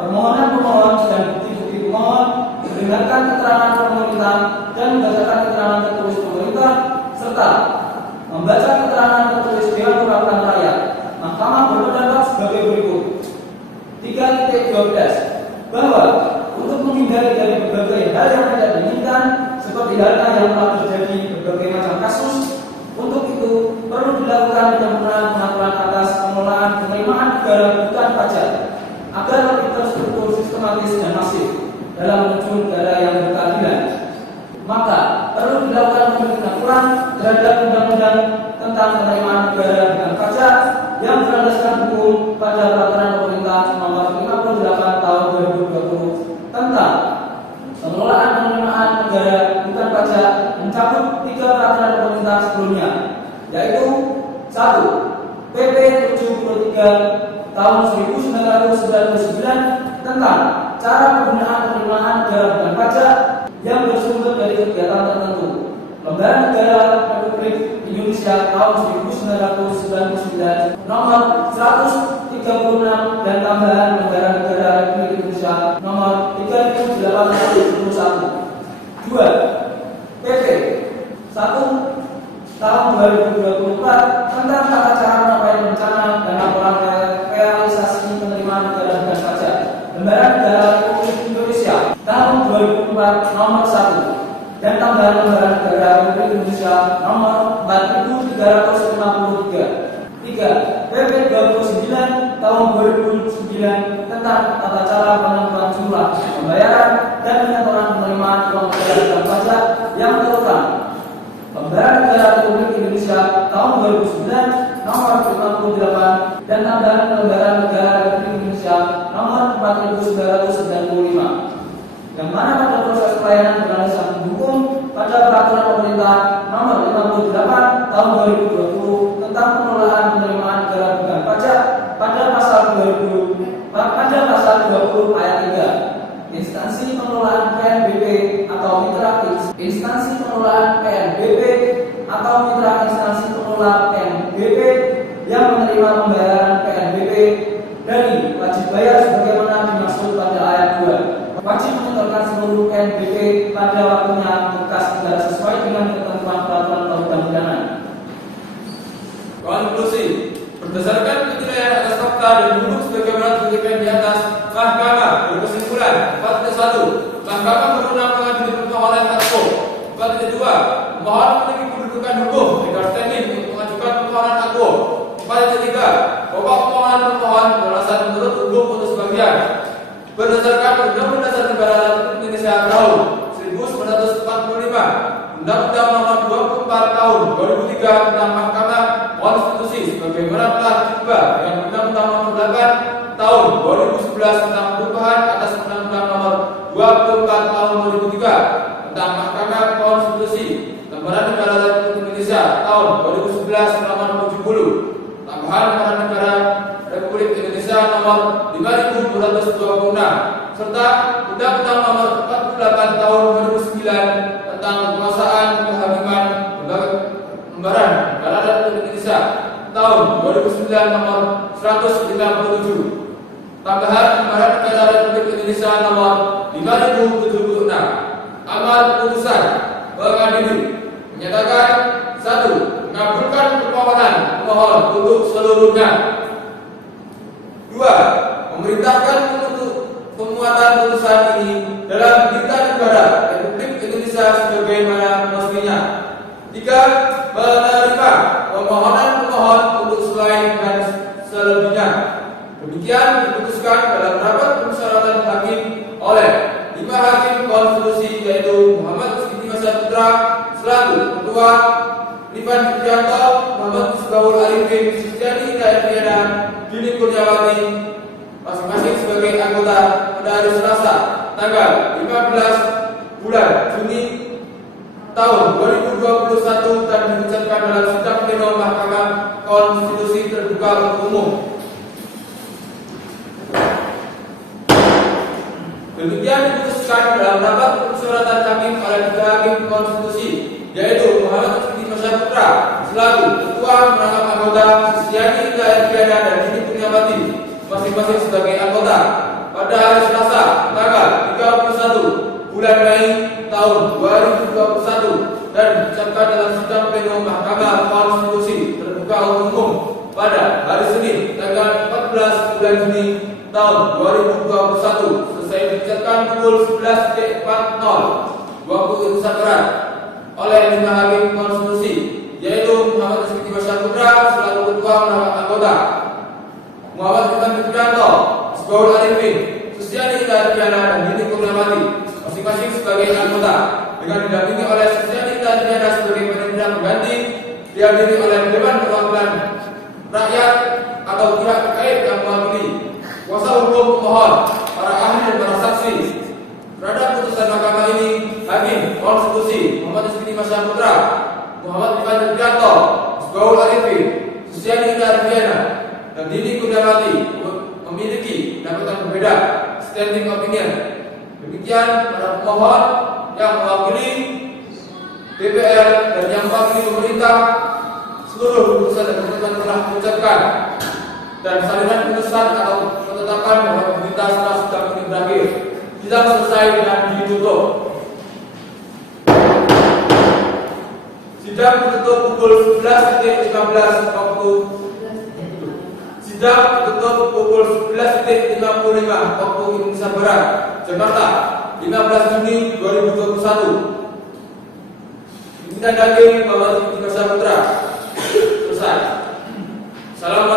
permohonan pemohon dan bukti-bukti pemohon, mendengarkan keterangan pemerintah dan membacakan keterangan tertulis pemerintah serta membaca keterangan tertulis Dewan Perwakilan Rakyat, Mahkamah berpendapat sebagai berikut. 3.12 bahwa untuk menghindari dari berbagai hal yang tidak diinginkan seperti halnya yang telah terjadi berbagai macam kasus, untuk itu perlu dilakukan penyempurnaan pengaturan atas pengelolaan penerimaan negara bukan pajak agar lebih terstruktur, sistematis dan masif dalam menuju negara yang berkeadilan. Maka perlu dilakukan pengaturan terhadap undang-undang tentang penerimaan negara bukan pajak yang berlandaskan hukum pada peraturan pemerintah nomor 58 tahun 2020 tentang pengelolaan penerimaan negara bukan pajak mencakup 3 peraturan pemerintah sebelumnya, yaitu 1. PP 73 tahun 1999 tentang cara penggunaan penerimaan negara bukan pajak yang bersumber dari kegiatan tertentu, Lembaran Negara Republik Indonesia tahun 1999 nomor 136 dan tambahan Lembaran Negara Republik Indonesia nomor 3871. 2. PP 1 tahun 2024 tentang tata cara penyampaian rencana dan laporan realisasi penerimaan negara bukan pajak, Lembaran Negara Republik 2024 nomor 1 dan tambahan lembaran negara Republik Indonesia nomor 4353. 3. PP 29 tahun 2009 tentang tata cara penentuan jumlah pembayaran dan penyetoran penerimaan uang negara dan pajak yang terutama. Lembaran Negara Republik Indonesia tahun 2009 nomor 58 dan tambahan lembaran negara Republik Indonesia nomor 4995. Yang mana pada proses pelayanan berlandaskan hukum pada peraturan pemerintah nomor 58 tahun 2020 tentang pengelolaan penerimaan negara bukan pajak pada pasal 20 ayat 3. Instansi pengelolaan PNBP atau mitra instansi pengelolaan PNBP atau mitra instansi pengelola PNBP yang menerima pembayaran PNBP dari wajib bayar sebagaimana dimaksud pada ayat 2. Wajib menyetorkan seluruh PNBP pada waktunya bekas negara sesuai dengan ketentuan peraturan perundang-undangan. Konklusi, berdasarkan penilaian atas fakta dan duduk sebagaimana diberikan di atas, Mahkamah berkesimpulan 4.1. Mahkamah berwenang mengadili permohonan akpo. 4.2. Pemohon memiliki kedudukan hukum legal standing untuk mengajukan permohonan akpo. 4.3. Pokok permohonan pemohon beralasan menurut hukum untuk sebagian. Berdasarkan Undang-Undang Dasar Negara Republik Indonesia tahun 1945, Undang-Undang Nomor 24 Tahun 2003 tentang Mahkamah Konstitusi sebagaimana telah diubah dengan Undang-Undang Nomor 8 Tahun 2011 tentang perubahan atas Undang-Undang Nomor 24 Tahun 2003 tentang Mahkamah Konstitusi, Lembaran Negara Republik Indonesia tahun 2011 Nomor 70, tambahan Lembaran Negara Republik Indonesia Nomor 5226 serta Undang-Undang Nomor 48 Tahun 2009 tentang kekuasaan kehakiman lembaran negara Republik Indonesia tahun 2009 Nomor 197, tambahan lembaran negara Republik Indonesia Nomor 5076. Amal putusan mengadili menyatakan 1. Mengabulkan permohonan pemohon untuk seluruhnya. 2. Memerintahkan untuk pemuatan putusan ini dalam berita negara Republik Indonesia sebagaimana mestinya. 3. Menerima permohonan pemohon untuk selain dan selebihnya. Demikian diputuskan dalam rapat permusyawaratan hakim oleh 5 hakim konstitusi yaitu Muhammad Rizky Masyaputra selaku Ketua, Rifan Fitrianto, Muhammad Misbahul Arifin, Suciani Hidayatiyana, Dini Kurniawati masing-masing sebagai anggota pada hari Selasa tanggal 15 bulan Juni tahun 2021 dan diucapkan dalam sidang pleno Mahkamah Konstitusi terbuka untuk umum. Demikian diputuskan dalam rapat permusyawaratan hakim oleh 3 hakim konstitusi yaitu Muhammad Rizky Masyaputra selaku Ketua, merangkap anggota, Suciani Hidayatiyana dan Dini Kurniawati masing-masing sebagai anggota pada hari Selasa tanggal 31 bulan Mei tahun 2021 dan diucapkan dalam sidang pleno Mahkamah Konstitusi terbuka untuk umum pada hari Senin tanggal 14 bulan Juni tahun 2021 selesai diucapkan pukul 11.40 waktu Indonesia Barat oleh 5 hakim konstitusi yaitu Muhammad Rizky Masyaputra selaku Ketua, merangkap anggota, Muhammad Rifan Fitrianto, Misbahul Arifin, Suciani Hidayatiyana dan Dini Kurniawati masing-masing sebagai anggota dengan didampingi oleh Suciani Hidayatiyana sebagai panitia pengganti, dihadiri oleh Dewan Perwakilan Rakyat atau pihak terkait yang mewakili kuasa hukum pemohon, para ahli dan para saksi. Terhadap putusan mahkamah ini, hakim konstitusi Muhammad Rizky Masyaputra, Muhammad Rifan Fitrianto, Misbahul Arifin, Suciani Hidayatiyana dan Dini Kurniawati memiliki pendapatan berbeda, standing opinion. Demikian para pemohon yang mewakili DPR dan yang mewakili pemerintah, seluruh putusan dan keputusan telah diucapkan dan salinan putusan atau ketetapan bahwa pemerintah setelah sidang ini berakhir sidang selesai dan ditutup. Sidang ditutup pukul 11.15 waktu Sidang ditutup pukul 11.55 waktu Indonesia Barat, Jakarta. 15 Juni 2021. Ditindaklanjuti Bapak Tika Saputra. Selesai. Assalamualaikum.